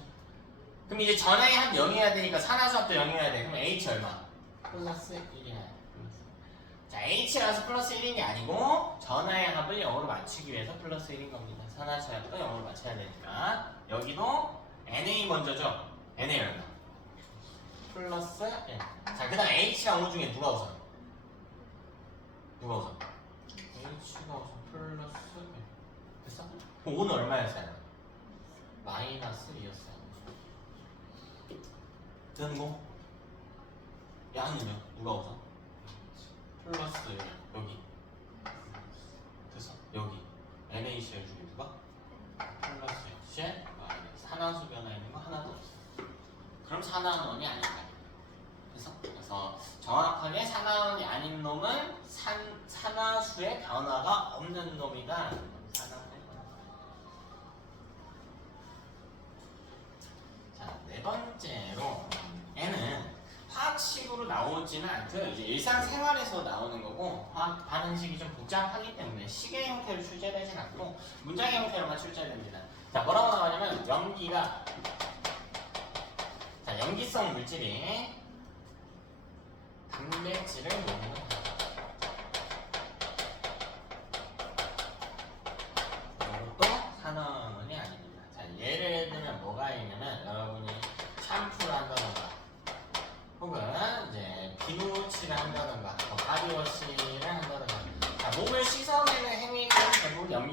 그럼 이제 전화의 합 0이어야 되니까 산화수 합도 0이어야 돼. 그럼 H 얼마? 플러스 1이어야 돼. 자, H라서 플러스 1인 게 아니고 전화의 합을 0으로 맞추기 위해서 플러스 1인 겁니다. 산화수 합도 0으로 맞춰야 되니까 여기도 NA 먼저죠? NA 얼마? 플러스 1. 자, 그 다음 H랑 O 중에 누가 우선? 누가 우선? H가 우선 플러스 1. 됐어? 그럼 O는 얼마였어요? 마이너스 2였어요. 되는 거? 양은요? 누가 우선? 플러스 1. 여기. 됐어? 여기. NaCl 중에 누가? 플러스 1. 마이너스. 산화수 변화 있는 거 하나도 없어. 그럼 산화원이 아닌가? 그래서 정확하게 산화원이 아닌 놈은 산화수의 변화가 없는 놈이다. 네 번째로 N은 화학식으로 나오지는 않고요. 이제 일상생활에서 나오는 거고 화학 반응식이 좀 복잡하기 때문에 식의 형태로 출제되진 않고 문장의 형태로만 출제됩니다. 자, 뭐라고 나오냐면 염기가 자, 염기성 물질이 단백질을 먹는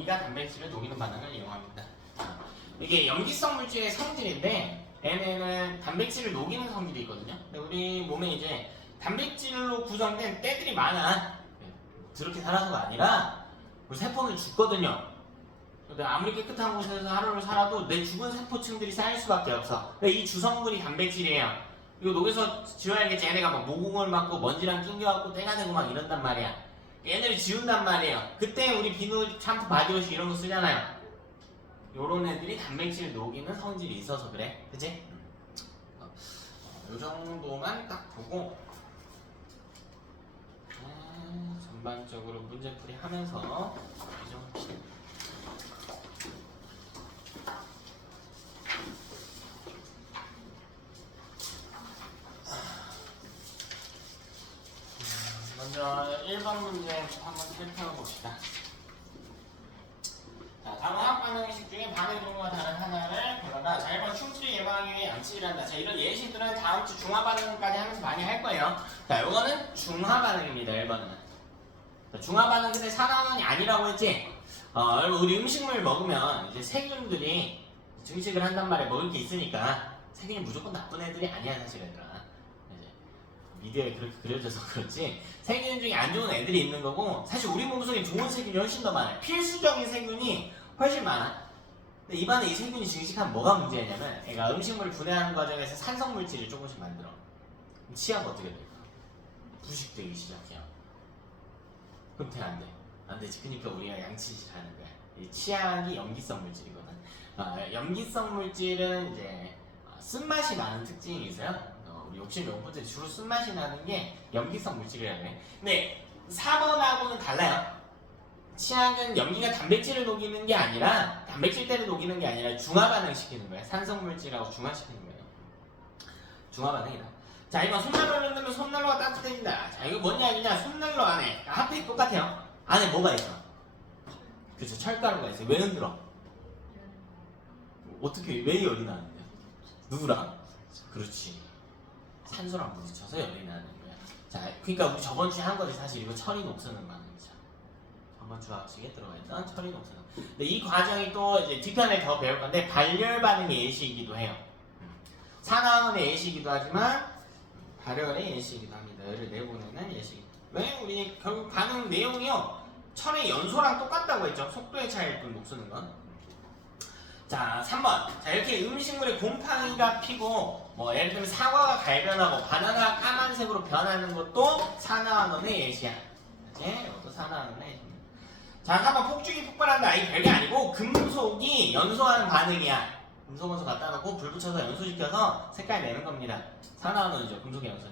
용기가 단백질을 녹이는 반응을 이용합니다. 이게 염기성 물질의 성질인데 얘네는 단백질을 녹이는 성질이 있거든요. 근데 우리 몸에 이제 단백질로 구성된 때들이 많아. 저렇게 살아서가 아니라 우리 세포는 죽거든요. 근데 아무리 깨끗한 곳에서 하루를 살아도 내 죽은 세포층들이 쌓일 수밖에 없어. 근데 이 주성분이 단백질이에요. 이거 녹여서 지워야겠지. 얘네가 막 모공을 맞고 먼지랑 낑겨갖고 때가 되고 막 이런단 말이야. 얘네를 지운단 말이에요. 그때 우리 비누, 샴푸, 바디워시 이런 거 쓰잖아요. 요런 애들이 단백질 녹이는 성질이 있어서 그래. 그치? 요 정도만 딱 보고 전반적으로 문제풀이 하면서 이 정도. 먼저 1번 문제부터 한번 살펴봅시다. 자, 다음 화학 반응식 중에 반응 종류와 다른 하나를 골라라. 자, 1번 흉투를 예방하기 위해 양치를 한다. 자, 이런 예시들은 다음 주 중화 반응까지 하면서 많이 할 거예요. 자, 이거는 중화 반응입니다. 1번은. 중화 반응 근데 산화원이 아니라고 했지? 우리 음식물 먹으면 이제 세균들이 증식을 한단 말이야. 먹을 게 있으니까 세균이 무조건 나쁜 애들이 아니야, 사실 얘들아. 미디어에 그렇게 그려져서 그렇지 세균 중에 안 좋은 애들이 있는 거고 사실 우리 몸속에 좋은 세균이 훨씬 더 많아요. 필수적인 세균이 훨씬 많아. 근데 입안에 이 세균이 증식하면 뭐가 문제냐면 애가 음식물을 분해하는 과정에서 산성물질을 조금씩 만들어. 그럼 치아가 어떻게 될까? 부식되기 시작해요. 그럼 돼? 안 돼? 안 되지. 그러니까 우리가 양치질 하는 거야. 이 치약이 염기성 물질이거든. 염기성 물질은 이제 쓴맛이 나는 특징이 있어요. 우리 욕실 용품들이 주로 쓴맛이 나는 게 염기성 물질이라고 해. 근데 4번하고는 달라요. 치약은 염기가 단백질을 녹이는 게 아니라 단백질대를 녹이는 게 아니라 중화 반응시키는 거야. 산성 물질하고 중화시키는 거예요. 중화 반응이다. 자, 이번 손난로를 넣으면 손난로가 따뜻해진다. 자, 이거 뭔 이야기냐? 손난로 안에 핫팩 똑같아요. 안에 뭐가 있어? 그쵸, 철가루가 있어요. 왜 흔들어? 어떻게 왜 열이 나는데? 누구랑? 그렇지. 산소랑 부딪혀서 열이 나는 거야. 자, 그러니까 우리 저번 주에 한 거지 사실 이거 철이 녹쓰는 반응이죠. 저번 주 학식에 들어가 있던 철이 녹쓰는. 근데 이 과정이 또 이제 뒤편에 더 배울 건데 발열 반응의 예시이기도 해요. 산화원의 예시이기도 하지만 발열의 예시이기도 합니다. 열을 내보내는 예시. 왜? 우리 결국 반응 내용이요. 철의 연소랑 똑같다고 했죠. 속도의 차이일 뿐 녹쓰는 건. 자, 3번. 자, 이렇게 음식물에 곰팡이가 피고 뭐 예를 들면 사과가 갈변하고 바나나가 까만색으로 변하는 것도 산화원의 예시야. 그치? 이것도 산화원의 예시입니다. 자, 4번 폭죽이 폭발한다. 이 별게 아니고 금속이 연소하는 반응이야. 금속 원소 갖다 놓고 불 붙여서 연소시켜서 색깔 내는 겁니다. 산화원이죠. 금속의 연소.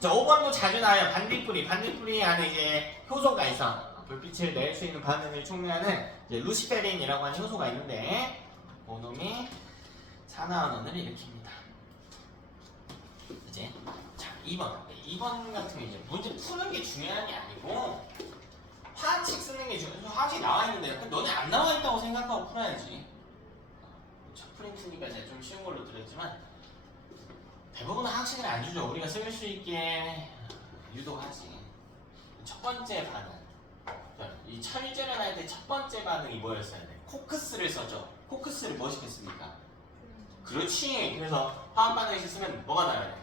자, 5번도 자주 나와요. 반딧불이. 반딧불이 안에 이제 효소가 있어. 불빛을 낼 수 있는 반응을 촉매하는 이제 루시페린이라고 하는 효소가 있는데 그놈이 산화원을 일으킵니다. 그치? 자, 2번. 2번 같은 게 이제 문제 푸는 게 중요한 게 아니고 화학식 쓰는 게 중요해서 화학식 나와 있는데 너네 안 나와 있다고 생각하고 풀어야지. 첫 프린트니까 제가 좀 쉬운 걸로 드렸지만 대부분 화학식을 안 주죠. 우리가 쓸 수 있게 유도하지. 첫 번째 반응. 이 철제를 할 때 첫 번째 반응이 뭐였어야 돼? 코크스를 써죠. 코크스를 뭐 시켰습니까? 그렇지. 그래서 화학 반응식 쓰면 뭐가 나와야 돼?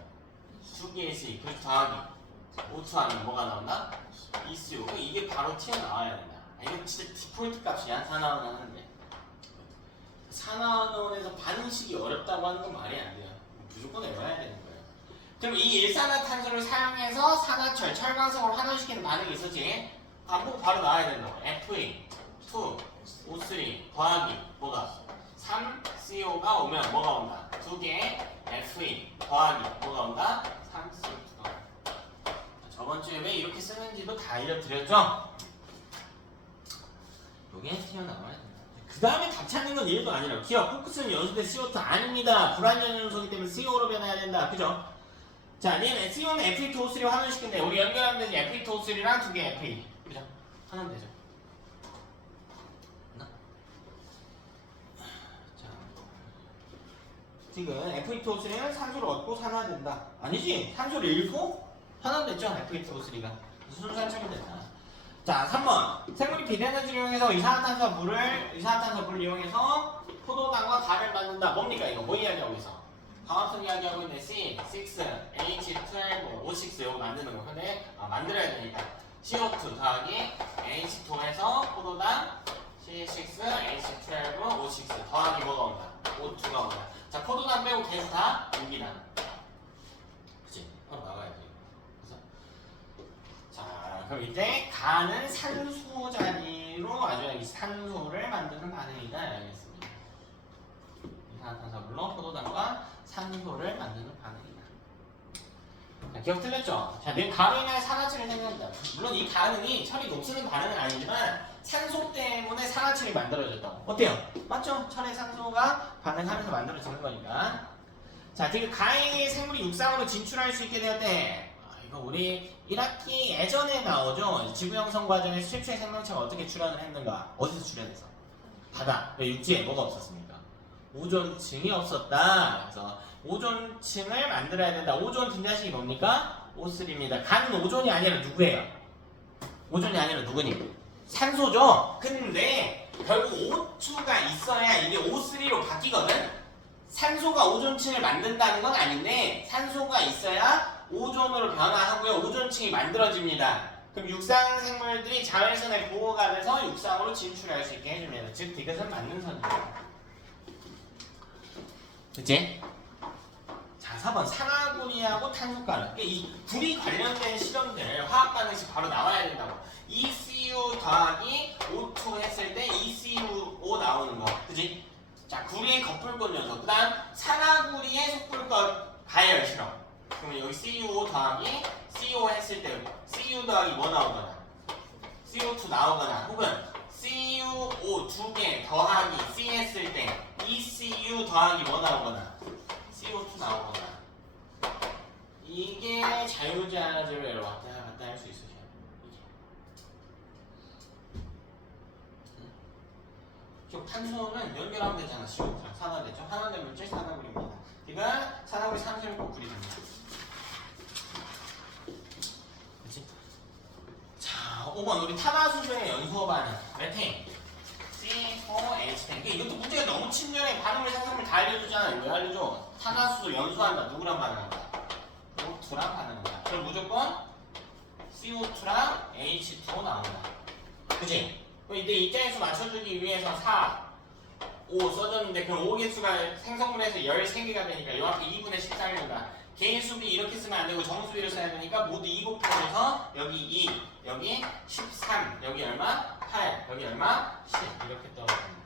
2개씩 그래서 더하기 O2 하면 뭐가 나온다? ECO. 이게 바로 튀어나와야 된다. 이거 진짜 디폴트 값이야. 산화원을 하는데 산화원에서 반응식이 어렵다고 하는 건 말이 안 돼요. 무조건 외워야 되는 거예요. 그럼 이 일산화탄소를 사용해서 산화철, 철광석을 환원시키는 반응이 있었지. 반복 바로 나와야 된다고. Fe, 2, O3 더하기 뭐가? 3CO가 오면 뭐가 온다? 2개 Fe 더하기 뭐가 온다? 3CO2가 온다. 저번 주에 왜 이렇게 쓰는지도 다 알려드렸죠? 요게 튀어나와야 된다. 그 다음에 답 찾는 건 이래도 아니라 기억, 포크스는 연소된 CO2 아닙니다. 불완전 연소이기 때문에 CO로 변해야 된다. 그죠? 자, 얘는 CO는 Fe2O3로 환원시킨대. 우리 연결하면 되지. Fe2O3랑 2개 Fe. 그죠? 하면 되죠. 지금 Fe2O3는 산소를 얻고 산화된다. 아니지? 산소를 잃고 산화됐죠? Fe2O3가. 순산철이 됐다. 자, 3번. 생물이 비대에너지를 이용해서 이산화탄소를 이용해서 포도당과 가를 만든다. 뭡니까 이거? 뭐 이야기하고 있어? 광합성 이야기하고 있는 C6H12O6 이거 만드는 거. 근데 만들어야 되니까 CO2 더하기 H2에서 포도당 C6H12O6 더하기 뭐가 온다? O2가 온다. 자, 포도당 빼고 계속 다 유기다. 그치? 나가야 돼. 그래서 자, 그럼 이제 가는 산소 자리로 아주 산소를 만드는 반응이다. 알겠습니다. 이산화탄소물로 포도당과 산소를 만드는 반응이다. 자, 기억 틀렸죠? 자, 내 가로 인해 산화철이 생긴다. 물론 이 반응이 철이 녹슬는 반응은 아니지만 산소 때문에 산화철이 만들어졌다고. 어때요? 맞죠? 철의 산소가 반응하면서 만들어지는 거니까. 자, 지금 가의 생물이 육상으로 진출할 수 있게 되었대. 이거 우리 1학기 예전에 나오죠? 지구 형성 과정에서 최초의 생명체가 어떻게 출현을 했는가? 어디서 출현해서? 바다. 왜 육지에 뭐가 없었습니까? 오존층이 없었다. 그래서 오존층을 만들어야 된다. 오존 뒷자식이 뭡니까? O3입니다. 가는 오존이 아니라 누구예요? 오존이 아니라 누구니? 산소죠? 근데 결국 O2가 있어야 이게 O3로 바뀌거든? 산소가 오존층을 만든다는 건 아닌데 산소가 있어야 오존으로 변화하고요. 오존층이 만들어집니다. 그럼 육상 생물들이 자외선에 보호가 돼서 육상으로 진출할 수 있게 해줍니다. 즉 이것은 맞는 선입니다. 그치? 자, 4번 산화구리하고 탄소가루. 이 불이 관련된 실험들 화학 반응식 바로 나와야 된다고. ECU 더하기 O2 했을 때 ECUO 나오는 거. 그치? 자, 구리의 거풀권 녀석. 그 다음 산화구리의 속불권 가열 실험. 그러면 여기 CuO 더하기 CO 했을 때 CU 더하기 뭐 나오거나 CO2 나오거나 혹은 CuO 2개 더하기 C 했을 때 ECU 더하기 뭐 나오거나 CO2 나오거나 이게 자유자재로 왔다 갔다 할 수 있으셔요. 이게 탄소는 연결하면 되잖아. CO2랑 산화되죠. 산화된 물질 산화구리입니다. 이건 산화구리 산소를 꼭 그리됩니다. 그치? 자, 5번 우리 탄화수소의 연소 반응 메테인 C4H10. 이것도 문제가 너무 친절해. 반응물 생성물 다 알려주잖아. 왜 알려줘? 탄화수소 연소한다. 누구랑 반응한다? O2랑 반응한다. 그럼 무조건 CO2랑 H2O 나온다. 그치? 그럼 이때 입자인수 맞춰주기 위해서 4, 5 써줬는데 그럼 5개수가 생성물에서 13개가 되니까 요 앞에 2분의 14개가 개인수비 이렇게 쓰면 안 되고 정수비를 써야 되니까 모두 2 곱해서 여기 2, 여기 13, 여기 얼마? 8, 여기 얼마? 10 이렇게 떨어집니다.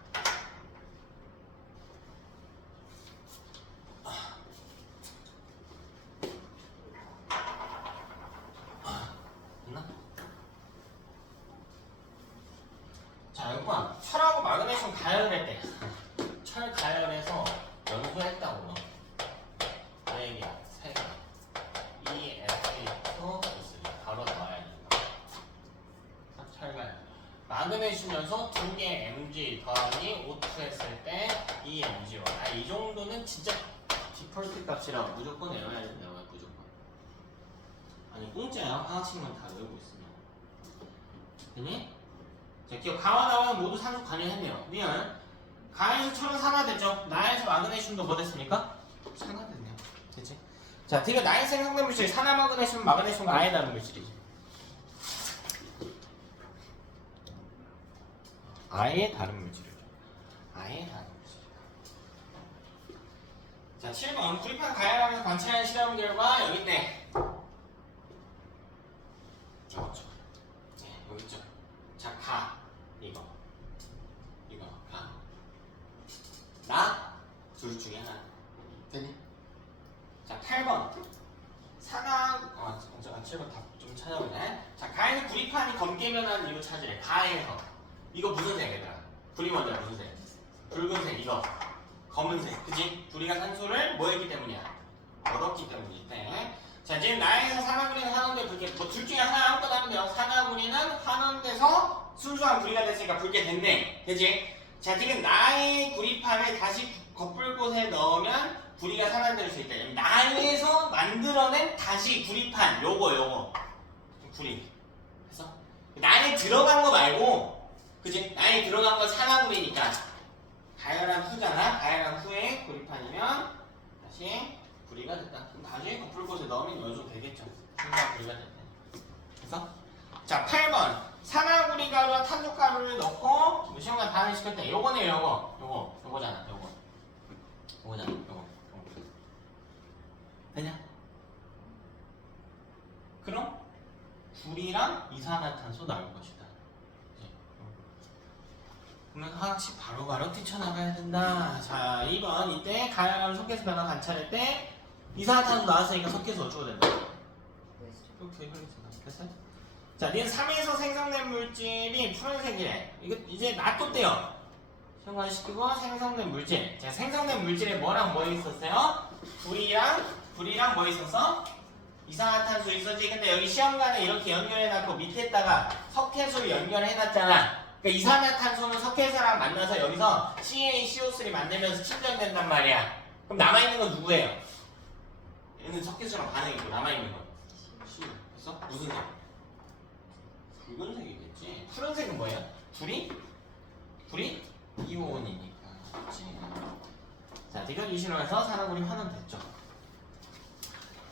됐나? 자, 6번 철하고 마그네슘 가열할 때 철 가열해서 연소했다고 너 얘기야. 3개 EFA2 바로 나와야 된다. 철가열 마그네슘 연소 2개 Mg 더하기 O2 했을 때 2Mg와 이 정도는 진짜 디폴트 값이라고 무조건 외워야 된다. 무조건. 아니 공짜야. 화학식만 다 외우고 있으면. 됐니? 자, 기억 가와 나와는 모두 산소 관여했네요. 미안. 가에서 철은 산화됐죠. 나에서 마그네슘도 뭐 됐습니까? 산화됐네요. 그치? 자, 지금 나에 생성된 물질 산화 마그네슘, 마그네슘과 아예 다른 물질이지. 아예 다른 물질이죠. 아예 다른 물질. 자, 7번 구리판 가열하면서 관찰한 실험 결과 여기 있네. 맞죠? 네, 여기 있죠. 자, 가 이거 가. 나? 둘 중에 하나. 됐니? 자, 8번. 산화, 7번 답 좀 찾아보네. 자, 가에서 구리판이 검게 변하는 이유 찾으래. 가에서. 이거 무슨 색 얘들아? 구리 먼저 무슨 색? 붉은색, 이거. 검은색. 그지? 구리가 산소를 뭐 했기 때문이야? 얻었기 때문이기 때문에. 자, 지금 나에서 산화구리는 환원돼 붉게, 뭐 둘 중에 하나 아무거나 하면 돼요. 산화구리는 환원돼서 순수한 구리가 됐으니까 붉게 된대. 그지? 자, 지금 나의 구리판을 다시 거풀 곳에 넣으면 구리가 산화될 수 있다. 나에서 만들어낸 다시 구리판 요거 구리. 그래서 안에 들어간 거 말고, 그지? 안에 들어간 거 산화물이니까 가열한 후잖아. 가열한 후에 구리판이면 다시 분리가 됐다. 그럼 다시 거풀꽃에 넣으면 연속 되겠죠. 분리가 됐다. 그래서 자 8번 산화구리 가루와 탄소가루를 넣고 시험관 반응을 시킬 때 요거네 요거잖아 요거 되냐? 그럼 불이랑 이산화탄소 나올 것이다. 그러면 하나씩 바로바로 뛰쳐나가야 된다. 자 2번 이때 가열가루 석회수 변화 관찰할 때 이산화탄소 나왔으니까 석회수 어쩌고 된다. 이렇게 됐어요? 자, 니는 3에서 생성된 물질이 푸른색이래. 이거 이제 놔뒀대요. 현관시키고 생성된 물질. 자, 생성된 물질에 뭐랑 뭐 있었어요? 불이랑 뭐 있었어? 이산화탄소 있었지. 근데 여기 시험관에 이렇게 연결해놨고 밑에다가 석회수를 연결해놨잖아. 그러니까 이산화탄소는 석회수랑 만나서 여기서 CaCO3 만들면서 침전된단 말이야. 그럼 남아있는 건 누구예요? 얘는 석회수랑 반응이고 남아있는 건 C. 됐어? 무슨 색? 붉은색이겠지. 푸른색은 뭐예요? 불이 이온이니까. 그렇지. 자, 대결 유실험에서 산화구리 환원 됐죠.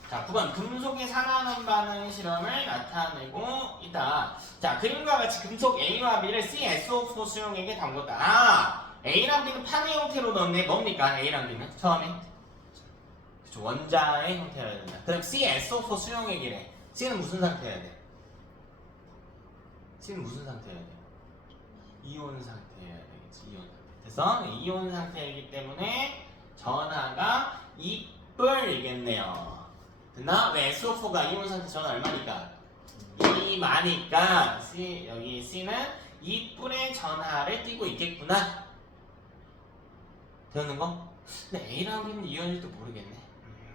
자, 9번 금속의 산화환원 반응 실험을 나타내고 있다. 자, 그림과 같이 금속 A와 B를 CSO4 수용액에 담궜다. 아, A랑 B는 판의 형태로 넣었네. 뭡니까? A랑 B는 처음에 그쵸, 원자의 형태여야 된다. 그럼 CSO4 수용액이래. C는 무슨 상태여야 돼? C는 무슨 상태여야 돼? 이온 상태여야 되겠지. 이온 상태. 그래서 이온 상태이기 때문에 전하가 이뿔이겠네요. 됐나? 왜 SO4가 이온 상태 전하 얼마니까? 2마니까 C, 여기 C는 이뿔의 전하를 띠고 있겠구나. 되는 거? 근데 A랑 B는 이온일지도 모르겠네.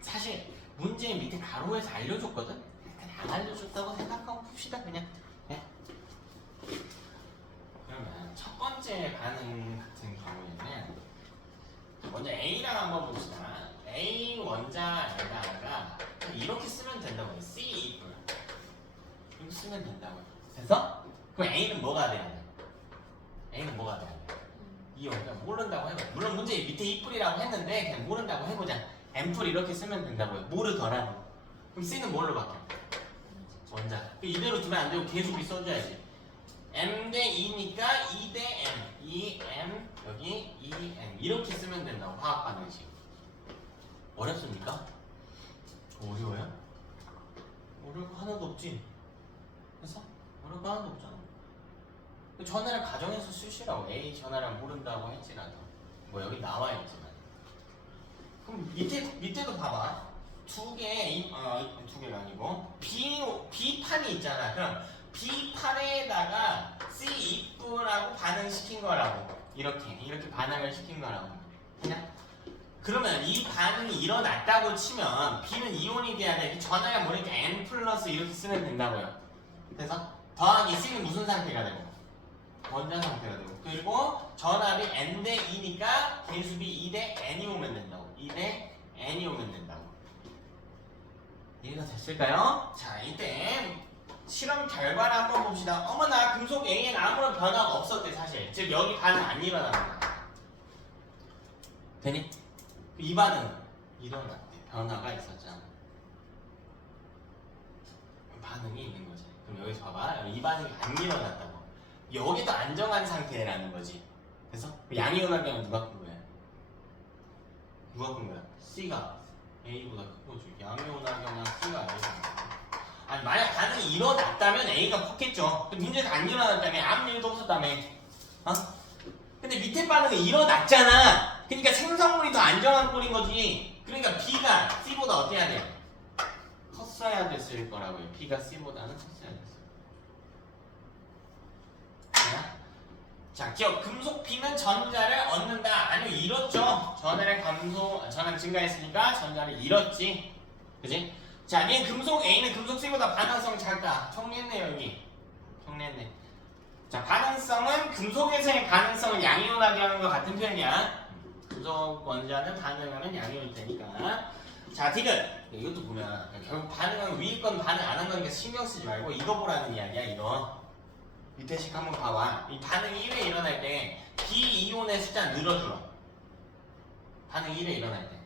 사실 문제 밑에 가로에서 알려줬거든? 그냥 안 알려줬다고 생각하고 풉시다 그냥. 네? 그러면 첫 번째 반응 같은 경우에는 먼저 A랑 한번 봅시다. A 원자에다가 이렇게 쓰면 된다고요. C 이뿔 이렇게 쓰면 된다고요. 그래서 그럼 A는 뭐가 돼야 돼? A는 뭐가 돼야 돼? 이온. 그러니까 모른다고 해봐. 물론 문제 밑에 이뿔이라고 했는데 그냥 모른다고 해보자. M뿔 이렇게 쓰면 된다고요. 모르더라도. 그럼 C는 뭘로 바뀌어? 원자. 이대로 두면 안 되고 계속 써줘야지. M 대 E니까 E 대 M. EM 여기 EN 이렇게 쓰면 된다고. 화학 반응식. 어렵습니까? 어려워요? 어려울 거 하나도 없지. 그래서 어려울 거 하나도 없잖아. 전화를 가정에서 쓰시라고. A 전화를 모른다고 했지라도 뭐 여기 나와 있지만. 그럼 밑에도 봐봐. 두 개가 아니고 B판이 있잖아. 그럼 B판에다가 C 이뿔하고 반응시킨 거라고. 이렇게 반응을 시킨 거라고. 그냥 그러면 이 반응이 일어났다고 치면 B는 이온이 돼야 돼. 전화가 모르니까 N 플러스 이렇게 쓰면 된다고요. 그래서 더하기 C는 무슨 상태가 되고? 원자 상태가 되고. 그리고 전압이 N 대 E니까 계수비 2 대 N이 오면 된다고. 2 대 N이 오면 된다고. 이해가 됐을까요? 자, 이때 실험 결과를 한번 봅시다. 어머나 금속 A엔 아무런 변화가 없었대 사실. 즉 여기 반응 안 일어났다. 되니? 이 반응은 일어났대. 변화가 있었잖아. 반응이 있는 거지. 그럼 여기서 봐봐. 이 반응이 안 일어났다고. 여기도 안정한 상태라는 거지. 그래서 양이온화경은 누가 큰 거야? 누가 큰 거야? C가 A보다 큰 거지. 양이온화경은 C가 A보다 큰 거야. 아니 만약 반응이 일어났다면 A가 컸겠죠. 문제가 안 일어났다며 아무 일도 없었다며. 어? 근데 밑에 반응이 일어났잖아. 그러니까 생성물이 더 안정한 꼴인 거지. 그러니까 B가 C보다 어때야 돼? 컸어야 됐을 거라고요. B가 C보다는 컸어야 됐어요. 자, 기억. 금속 B는 전자를 얻는다. 아니요, 잃었죠. 전하를 증가했으니까 전자를 잃었지. 그지? 자, 얘 금속 A는 금속 C보다 반응성이 작다. 정리했네, 여기. 정리했네. 자, 반응성은 금속에서의 반응성은 양이온하게 하는 것 같은 표현이야. 금속 원자는 반응하면 양이온이 되니까. 자, 디귿. 이것도 보면 결국 반응은 위에 건 반응 안 한 거니까 신경 쓰지 말고 이거 보라는 이야기야, 이거. 밑에 식 한번 봐봐. 이 반응 1회 일어날 때 B이온의 숫자 늘어줄어. 반응 1회 일어날 때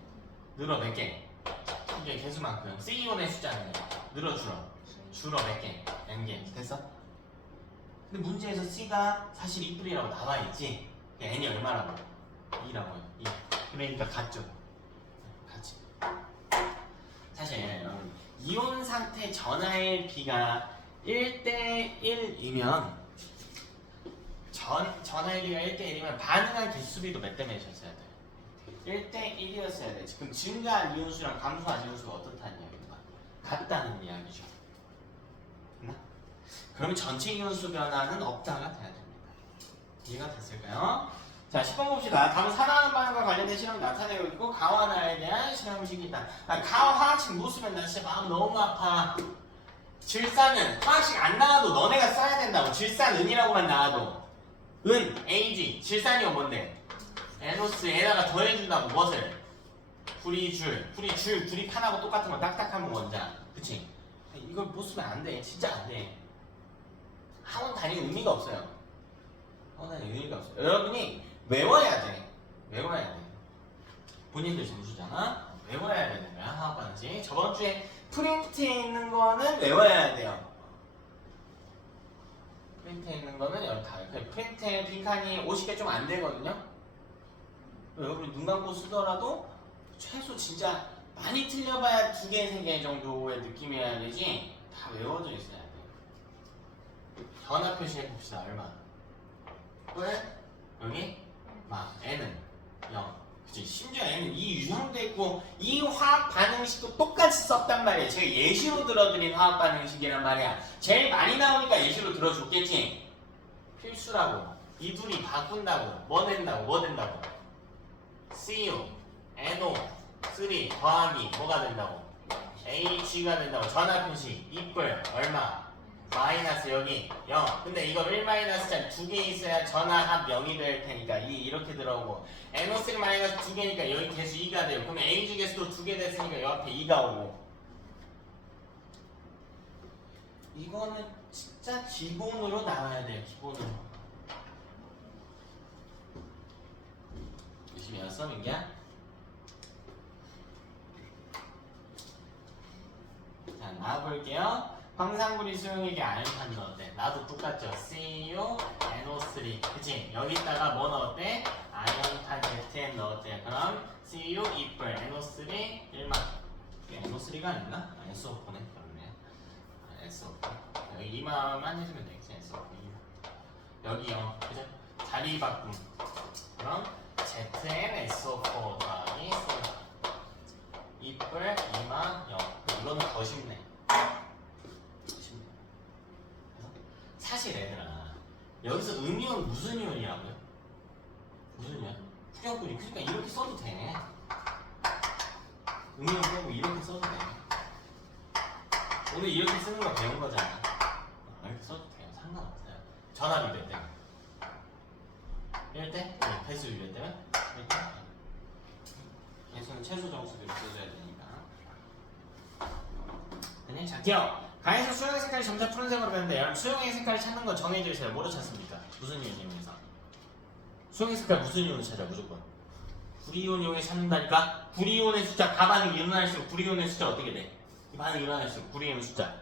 늘어 몇 개? 이게 개수만큼. C이온의 숫자는 늘어줄어. 줄어 몇 개? N개. 됐어? 근데 문제에서 C가 사실 2뿌리라고 나와있지? N이 얼마라고? 2라고요. 2. 그러니까 같죠? 같지. 사실 이온 상태 전하의 B가 1대1이면 전하의 B가 1대1이면 반응한 개수비도 몇 대 몇이었어야 돼? 1대1이었어야 돼. 지금 증가한 이온수랑 감소한 이온수가 어떻다는 이야기인가? 같다는 이야기죠. 됐나? 그러면 전체 이온수 변화는 없다가 돼야 됩니다. 이해가 됐을까요? 자, 10번 봅시다. 다음은 산화하는 반응과 관련된 실험을 나타내고 있고 가화나에 대한 실험식이 있다. 가화 화학식 못 쓰면 나 진짜 마음 너무 아파. 질산은 화학식 안 나와도 너네가 써야 된다고. 질산은이라고만 나와도. 은, AG. 질산이요 뭔데? 에노스에다가 더해준다고. 무엇을? 불이판하고 똑같은 거 딱딱하면 원자. 그치? 이걸 못 쓰면 안 돼. 진짜 안 돼. 학원 다니는 의미가 없어요. 학원 다니는 의미가 없어요. 여러분이 외워야 돼. 외워야 돼. 본인들 점수잖아. 외워야 되는 거야. 화학 반응식. 저번 주에 프린트에 있는 거는 외워야 돼요. 프린트에 있는 거는 여기 다. 프린트에 빈칸이 50개 좀 안 되거든요. 여러분이 눈 감고 쓰더라도 최소 진짜 많이 틀려봐야 2개, 3개 정도의 느낌이어야 되지. 다 외워져 있어야 돼. 전화 표시해 봅시다. 얼마? 뿔 여기 막 N은 0. 그치? 심지어 N은 이 유형도 있고 이 화학 반응식도 똑같이 썼단 말이야. 제가 예시로 들어드린 화학 반응식이란 말이야. 제일 많이 나오니까 예시로 들어줬겠지. 필수라고. 이 둘이 바꾼다고. 뭐 된다고? CU, NO, 3 더하기 뭐가 된다고? HG가 된다고. 전화 표시 이뿔 얼마? 마이너스 여기 0. 근데 이거 1 마이너스 2개 있어야 전화합 0이 될 테니까 이렇게 들어오고 NO3 마이너스 2개니까 여기 개수 2가 돼요. 그러면 AG 개수도 2개 됐으니까 여 앞에 2가 오고. 이거는 진짜 기본으로 나와야 돼요. 기본으로. 열심히 했어 민기야? 자 나와볼게요. 황산구리 수용액에 알판 넣었대. 나도 똑같죠. CU, NO3. 그치? 여기다가 뭐 넣었대? 아연판 ZN 넣었대. 그럼 CU 2뿔, NO3 1만. 이게 NO3가 아니나? SO4네. 그렇네. SO4. 여기 2만만 해주면 되겠지. SO4. 여기요. 그죠? 자리 바꿈. 그럼 ZN SO4 더하기 2뿔 2만 0. 이거는 더 쉽네. 사실 얘들아 여기서 음이온 무슨 이온이라고요? 무슨 이온? 후경구리. 그러니까 이렇게 써도 돼. 음이온 빼고 이렇게 써도 돼. 오늘 이렇게 쓰는 거 배운 거잖아. 이렇게 써도 돼요. 상관없어요. 전압이 몇 대? 1대? 네, 배수 몇 대면? 1대? 배수는 최소 정수비로 써줘야 되니까. 그냥 자, 기억! 가에서 수용의 색깔이 점차 푸른색으로 변는데 여러분 수용의 색깔을 찾는 건 정해져 있어요. 뭐로 찾습니까? 무슨 이온이면서? 수용의 색깔 무슨 이온을 찾아 무조건? 구리이온 이용에 찾는다니까? 구리이온의 숫자 가반응이 일어날수록 구리이온의 숫자 어떻게 돼? 이 반응이 일어날수록 구리이온 숫자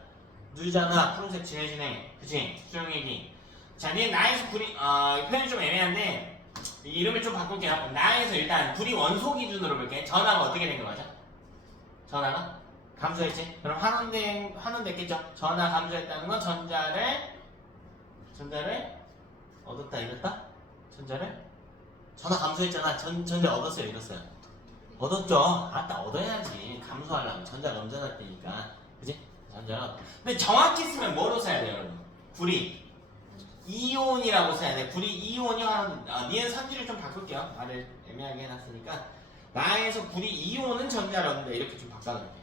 늘잖아. 푸른색 진해지네. 그치? 수용액이. 자, 니네 나에서 표현이 좀 애매한데 이름을 좀 바꿀게요. 나에서 일단 구리 원소 기준으로 볼게. 전하가 어떻게 된 거 맞아? 전하가? 감소했지? 그럼 환원됐겠죠? 전하 감소했다는 건 전자를 얻었다 잃었다? 전하 감소했잖아. 전자 얻었어요 잃었어요? 얻었죠? 아따 얻어야지. 감소하려면 전자가 넘쳐날 때니까. 그지? 전자가. 근데 정확히 쓰면 뭐로 써야 돼요 여러분? 구리 이온이라고 써야 돼. 구리 이온이 니은 선지를 좀 바꿀게요. 말을 애매하게 해놨으니까 나에서 구리 이온은 전자를 얻는다. 이렇게 좀 바꿔놓을게요.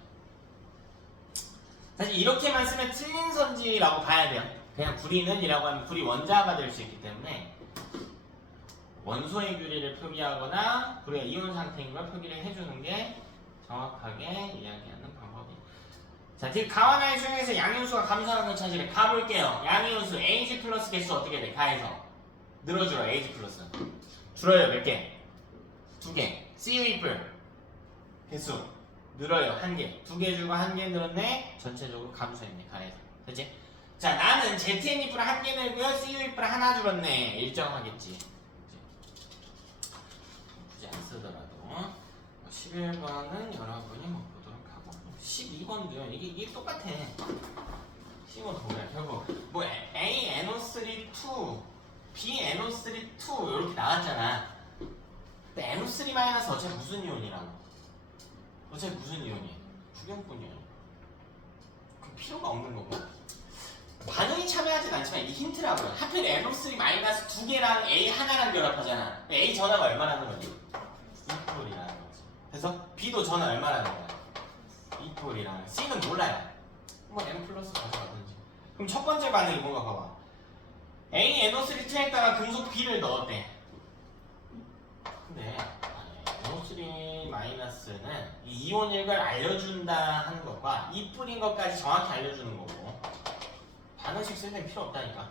사실 이렇게만 쓰면 틀린 선지라고 봐야 돼요. 그냥 구리는 이라고 하면 구리 원자가 될 수 있기 때문에 원소의 규리를 표기하거나 구리가 이온 상태인 걸 표기를 해주는 게 정확하게 이야기하는 방법이에요. 자, 가와나의 수용에서 양이온수가 감소하는 걸 찾으래. 가볼게요. 양이온수 Ag 플러스 개수 어떻게 돼? 가에서 늘어줄어. Ag 플러스 줄어요. 몇 개? 2개. CU 뿔 개수 늘어요. 1개. 2개 주고 1개 늘었네. 전체적으로 감소했네. 가에서. 그치? 자, 나는 ZN 뿔 1개 늘고요. CU 뿔 하나 줄었네. 일정하겠지. 굳이 안 쓰더라도 11번은 여러분이 뭐 보도록 하고 12번도요. 이게 똑같아. 12번 보면 결국 뭐 A NO3 2, B NO3 2 이렇게 나왔잖아. 근데 NO3 마이너스 어차피 무슨 이온이라고? 어차피 무슨 이온이에요? 주경분 이온. 그 필요가 없는 거고. 반응이 참여하진 않지만 이 힌트라고요. 하필 NO3 마이너스 2개랑 A 하나랑 결합하잖아. A 전화가 얼마라는 거지? 2폴이라는 거지. 그래서 B도 전화 얼마라는 거야? 2폴이라는 거. C는 몰라요. 뭐 N 플러스 가져가든지. 그럼 첫 번째 반응이 뭔가 봐봐. A NO3 2에다가 금속 B를 넣었대. 근데 NO3 마이너스는 이 이온일 걸 알려준다 하는 것과 2뿔인 것까지 정확히 알려주는 거고. 반응식 쓸 땐 필요 없다니까.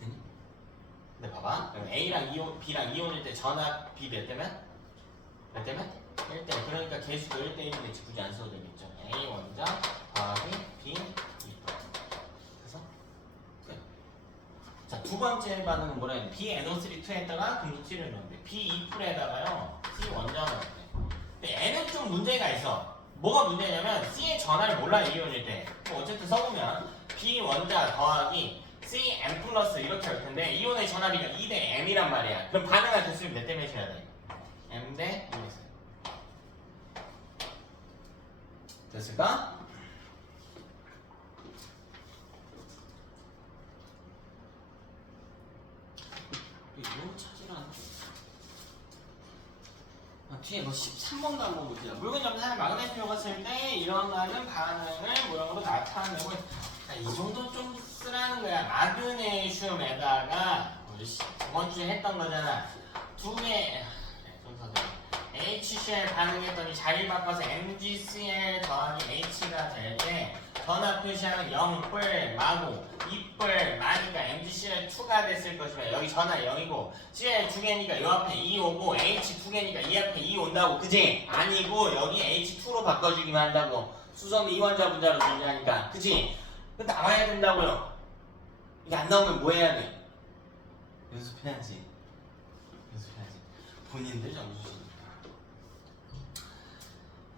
되니? 근데 봐봐. 그럼 A랑 이온, B랑 이온일 때 전압 B 몇 대면? 몇 대면? 1대. 그러니까 개수도 1대1이겠지. 굳이 안 써도 되겠죠. A 원자 더하기 B 2뿔. 그래서 끝. 자, 두 번째 반응은 뭐라 했냐? B NO3 2에다가 금속 C를 넣었는데 B 2뿔에다가요 C 원자 넣었대. 근데 N은 좀 문제가 있어. 뭐가 문제냐면 C의 전화를 몰라. 이온일 때. 뭐 어쨌든 써보면 B 원자 더하기 C M 플러스 이렇게 할 텐데 이온의 전압이가 2대 M이란 말이야. 그럼 반응할 개수를 몇 대 몇이어야 돼? M 대 2에서. 됐을까? 이거 찾으라. 뒤에 뭐 13번도 한번 볼게요. 물건 점산을 마그네슘 녹았을 때 일어나는 반응을 모형으로 나타내고. 이 정도 좀 쓰라는 거야. 마그네슘에다가 우리 저번 주에 했던 거잖아. 두 개 HCl 반응했더니 자리 바꿔서 MgCl 더하기 H가 될 때 전압 표시하는 0뿔 마고 2뿔 마니까 MgCl 2가 됐을 것이면 여기 전압 0이고 Cl 2개니까 요 앞에 2 오고 H 2개니까 이 앞에 2 온다고. 그지? 아니고 여기 H2로 바꿔주기만 한다고. 수성 이원자 분자로 존재하니까. 그지? 나와야 된다고요. 이게 안 나오면 뭐 해야 돼? 연습해야지. 연습해야지. 본인들 점수시니까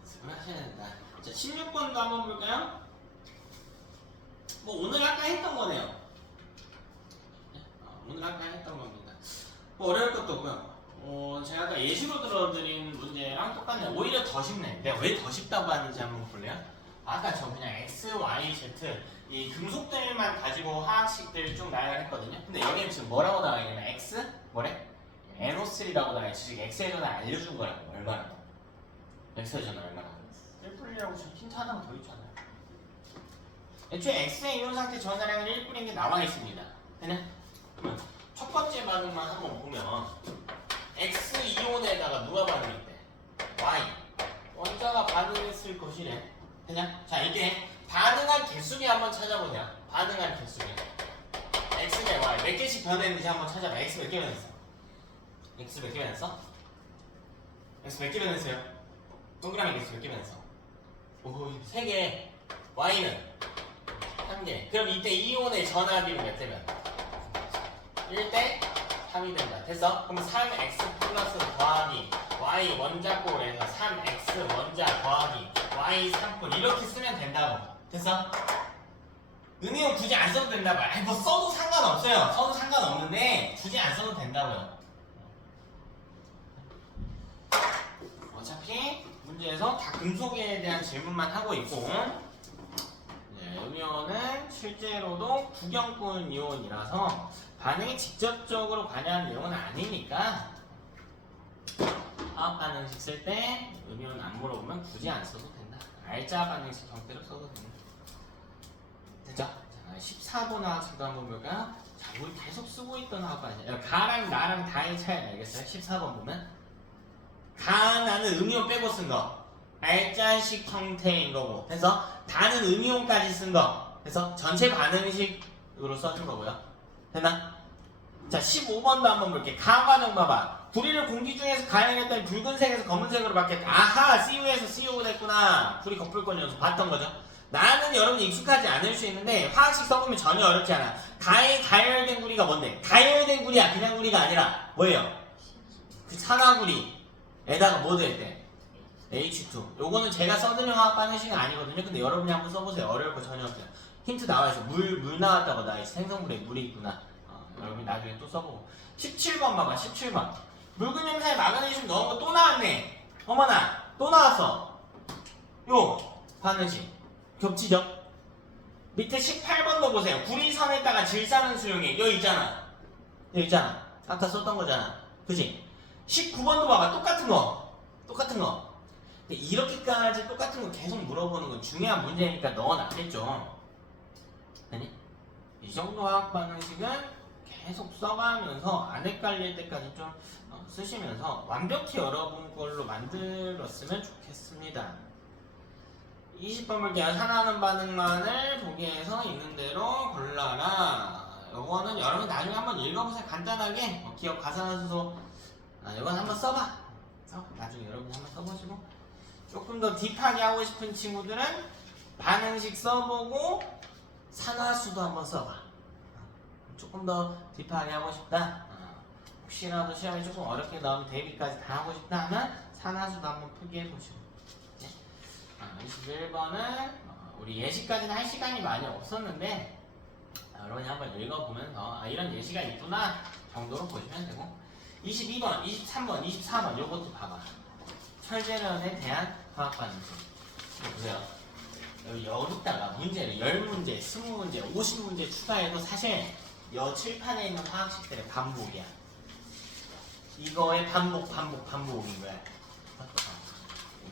연습을 하셔야 된다. 자, 16번도 한번 볼까요? 뭐 오늘 아까 했던 거네요. 오늘 아까 했던 겁니다. 뭐 어려울 것도 없고요. 제가 아까 예시로 들어드린 문제랑 똑같네요. 오히려 더 쉽네. 내가 왜 더 쉽다고 하는지 한번 볼래요? 아까 저 그냥 X, Y, Z 이 금속들만 가지고 화학식들 쭉 나열했거든요. 근데 여기는 지금 뭐라고 나와 있냐면 X? 뭐래? NO3라고 나와 있지. 지금 X의 전화 알려준 거라고. 얼마나? X의 전화 얼마나? 1뿔이라고 지금 힌트 하나만 더 있잖아요. 애초에 X의 이온 상태 전화량은 1뿔인 게 나와 있습니다. 되냐? 그러면 첫 번째 반응만 한번 보면 X 이온에다가 누가 반응했대? Y 원자가 반응했을 것이래. 되냐? 자, 이게 반응한 개수기 한번 찾아보자. 반응한 개수기 X 대 Y 몇 개씩 변했는지 한번 찾아봐. X 몇 개 변했어? X 몇 개 변했어? X 몇 개 변했어요? 동그라미 개수 몇 개 변했어? 오, 3개. Y는 1개. 그럼 이때 이온의 전압비는 몇 대면? 1대 3이 된다. 됐어? 그럼 3x 플러스 더하기 y 원자꼴에서 3x 원자 더하기 y 3뿔 이렇게 쓰면 된다고. 됐어? 음이온 굳이 안 써도 된다고. 아니 뭐 써도 상관없어요. 써도 상관없는데 굳이 안 써도 된다고요. 어차피 문제에서 다 금속에 대한 질문만 하고 있고, 음이온은 실제로도 구경꾼 이온이라서 반응이 직접적으로 관여하는 내용은 아니니까 화학 반응식 쓸 때 음이온 안 물어보면 굳이 안 써도 된다. 알짜 반응식 형태로 써도 된다. 됐죠? 자, 14번 화학식도 한번 볼까요? 자, 우리 계속 쓰고 있던 화학 반응식. 가랑 나랑 다의 차이 알겠어요? 14번 보면 가 나는 음이온 빼고 쓴 거. 알짜식 형태인 거고. 그래서 다는 음이온까지 쓴 거. 그래서 전체 반응식으로 써준 거고요. 됐나? 자, 15번도 한번 볼게. 가항 과정 봐봐. 불이를 공기 중에서 가열했더니 붉은색에서 검은색으로 바뀌었다. 아하, CU에서 CO가 됐구나. 불이 거풀권 연속 봤던 거죠. 나는 여러분이 익숙하지 않을 수 있는데 화학식 써보면 전혀 어렵지 않아. 가열된 구리가 뭔데? 가열된 구리야. 그냥 구리가 아니라 뭐예요? 그 산화구리에다가 뭐 들었대? H2. 요거는 제가 써드린 화학 반응식은 아니거든요. 근데 여러분이 한번 써보세요. 어려울 거 전혀 없어요. 힌트 나와있어. 물 나왔다고 나와있어. 생성물에 물이 있구나. 여러분이 나중에 또 써보고. 17번 봐봐. 17번. 묽은 염산에 마그네슘 넣은 거 또 나왔네. 어머나, 또 나왔어. 요 반응식 겹치죠? 밑에 18번도 보세요. 구리선에다가 질산은 수용해. 여기 있잖아. 여기 있잖아. 아까 썼던 거잖아. 그지? 19번도 봐봐. 똑같은 거. 똑같은 거. 근데 이렇게까지 똑같은 거 계속 물어보는 건 중요한 문제니까 넣어놨겠죠. 아니? 이 정도 화학 반응식은 계속 써가면서 안 헷갈릴 때까지 좀 쓰시면서 완벽히 여러분 걸로 만들었으면 좋겠습니다. 20번 볼게요. 산화하는 반응만을 보기에서 있는 대로 골라라. 요거는 여러분 나중에 한번 읽어보세요. 간단하게 기억 가산화수소 이건 한번 써봐. 나중에 여러분이 한번 써보시고 조금 더 딥하게 하고 싶은 친구들은 반응식 써보고 산화수도 한번 써봐. 조금 더 딥하게 하고 싶다. 혹시라도 시험이 조금 어렵게 나오면 대비까지 다 하고 싶다 하면 산화수도 한번 표기해 보시고. 21번은 우리 예시까지는 할 시간이 많이 없었는데 여러분이 한번 읽어보면서 이런 예시가 있구나 정도로 보시면 되고. 22번, 23번, 24번 요것도 봐봐. 철제련에 대한 화학 반응식. 보세요. 여기다가 문제를 10문제, 20문제, 50문제 추가해도 사실 여 칠판에 있는 화학식들의 반복이야. 이거의 반복인 거야.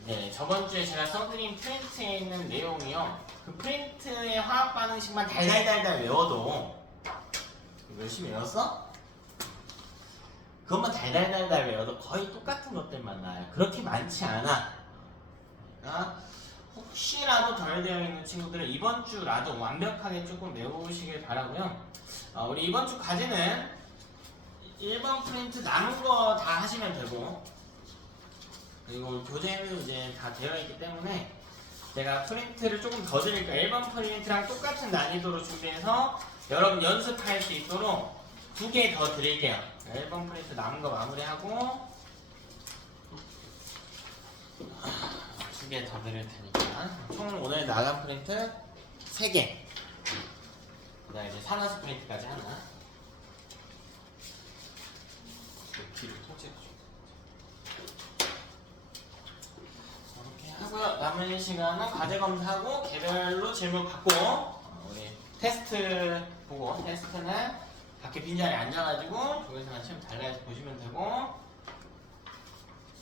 네, 저번 주에 제가 써드린 프린트에 있는 내용이요. 그 프린트의 화학 반응식만 달달달달 외워도 열심히 외웠어? 그것만 달달달달 외워도 거의 똑같은 것들만 나와요. 그렇게 많지 않아. 그러니까 혹시라도 덜 되어 있는 친구들은 이번 주라도 완벽하게 조금 외우시길 바라고요. 우리 이번 주 과제는 1번 프린트 남은 거 다 하시면 되고, 그리고 교재는 이제 다 되어 있기 때문에 제가 프린트를 조금 더 드릴까. 1번 프린트랑 똑같은 난이도로 준비해서 여러분 연습할 수 있도록 2개 더 드릴게요. 1번 프린트 남은 거 마무리하고 2개 더 드릴 테니까 총 오늘 나간 프린트 3개. 그다음에 이제 산화수 프린트까지 하나. 뒤를 통째해줘. 이렇게 하고요. 남은 시간은 과제 검사하고 개별로 질문 받고 우리 테스트 보고, 테스트는 밖에 빈자리에 앉아가지고 조회수나 시험 달라해서 보시면 되고,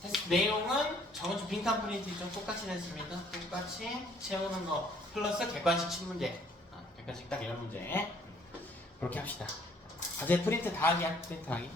테스트 내용은 저번 주 빈칸 프린트 좀 똑같이 냈습니다. 똑같이 채우는 거 플러스 객관식 친문제, 객관식 딱 이런 문제 그렇게 합시다. 과제 프린트 다 하기야. 프린트 하기.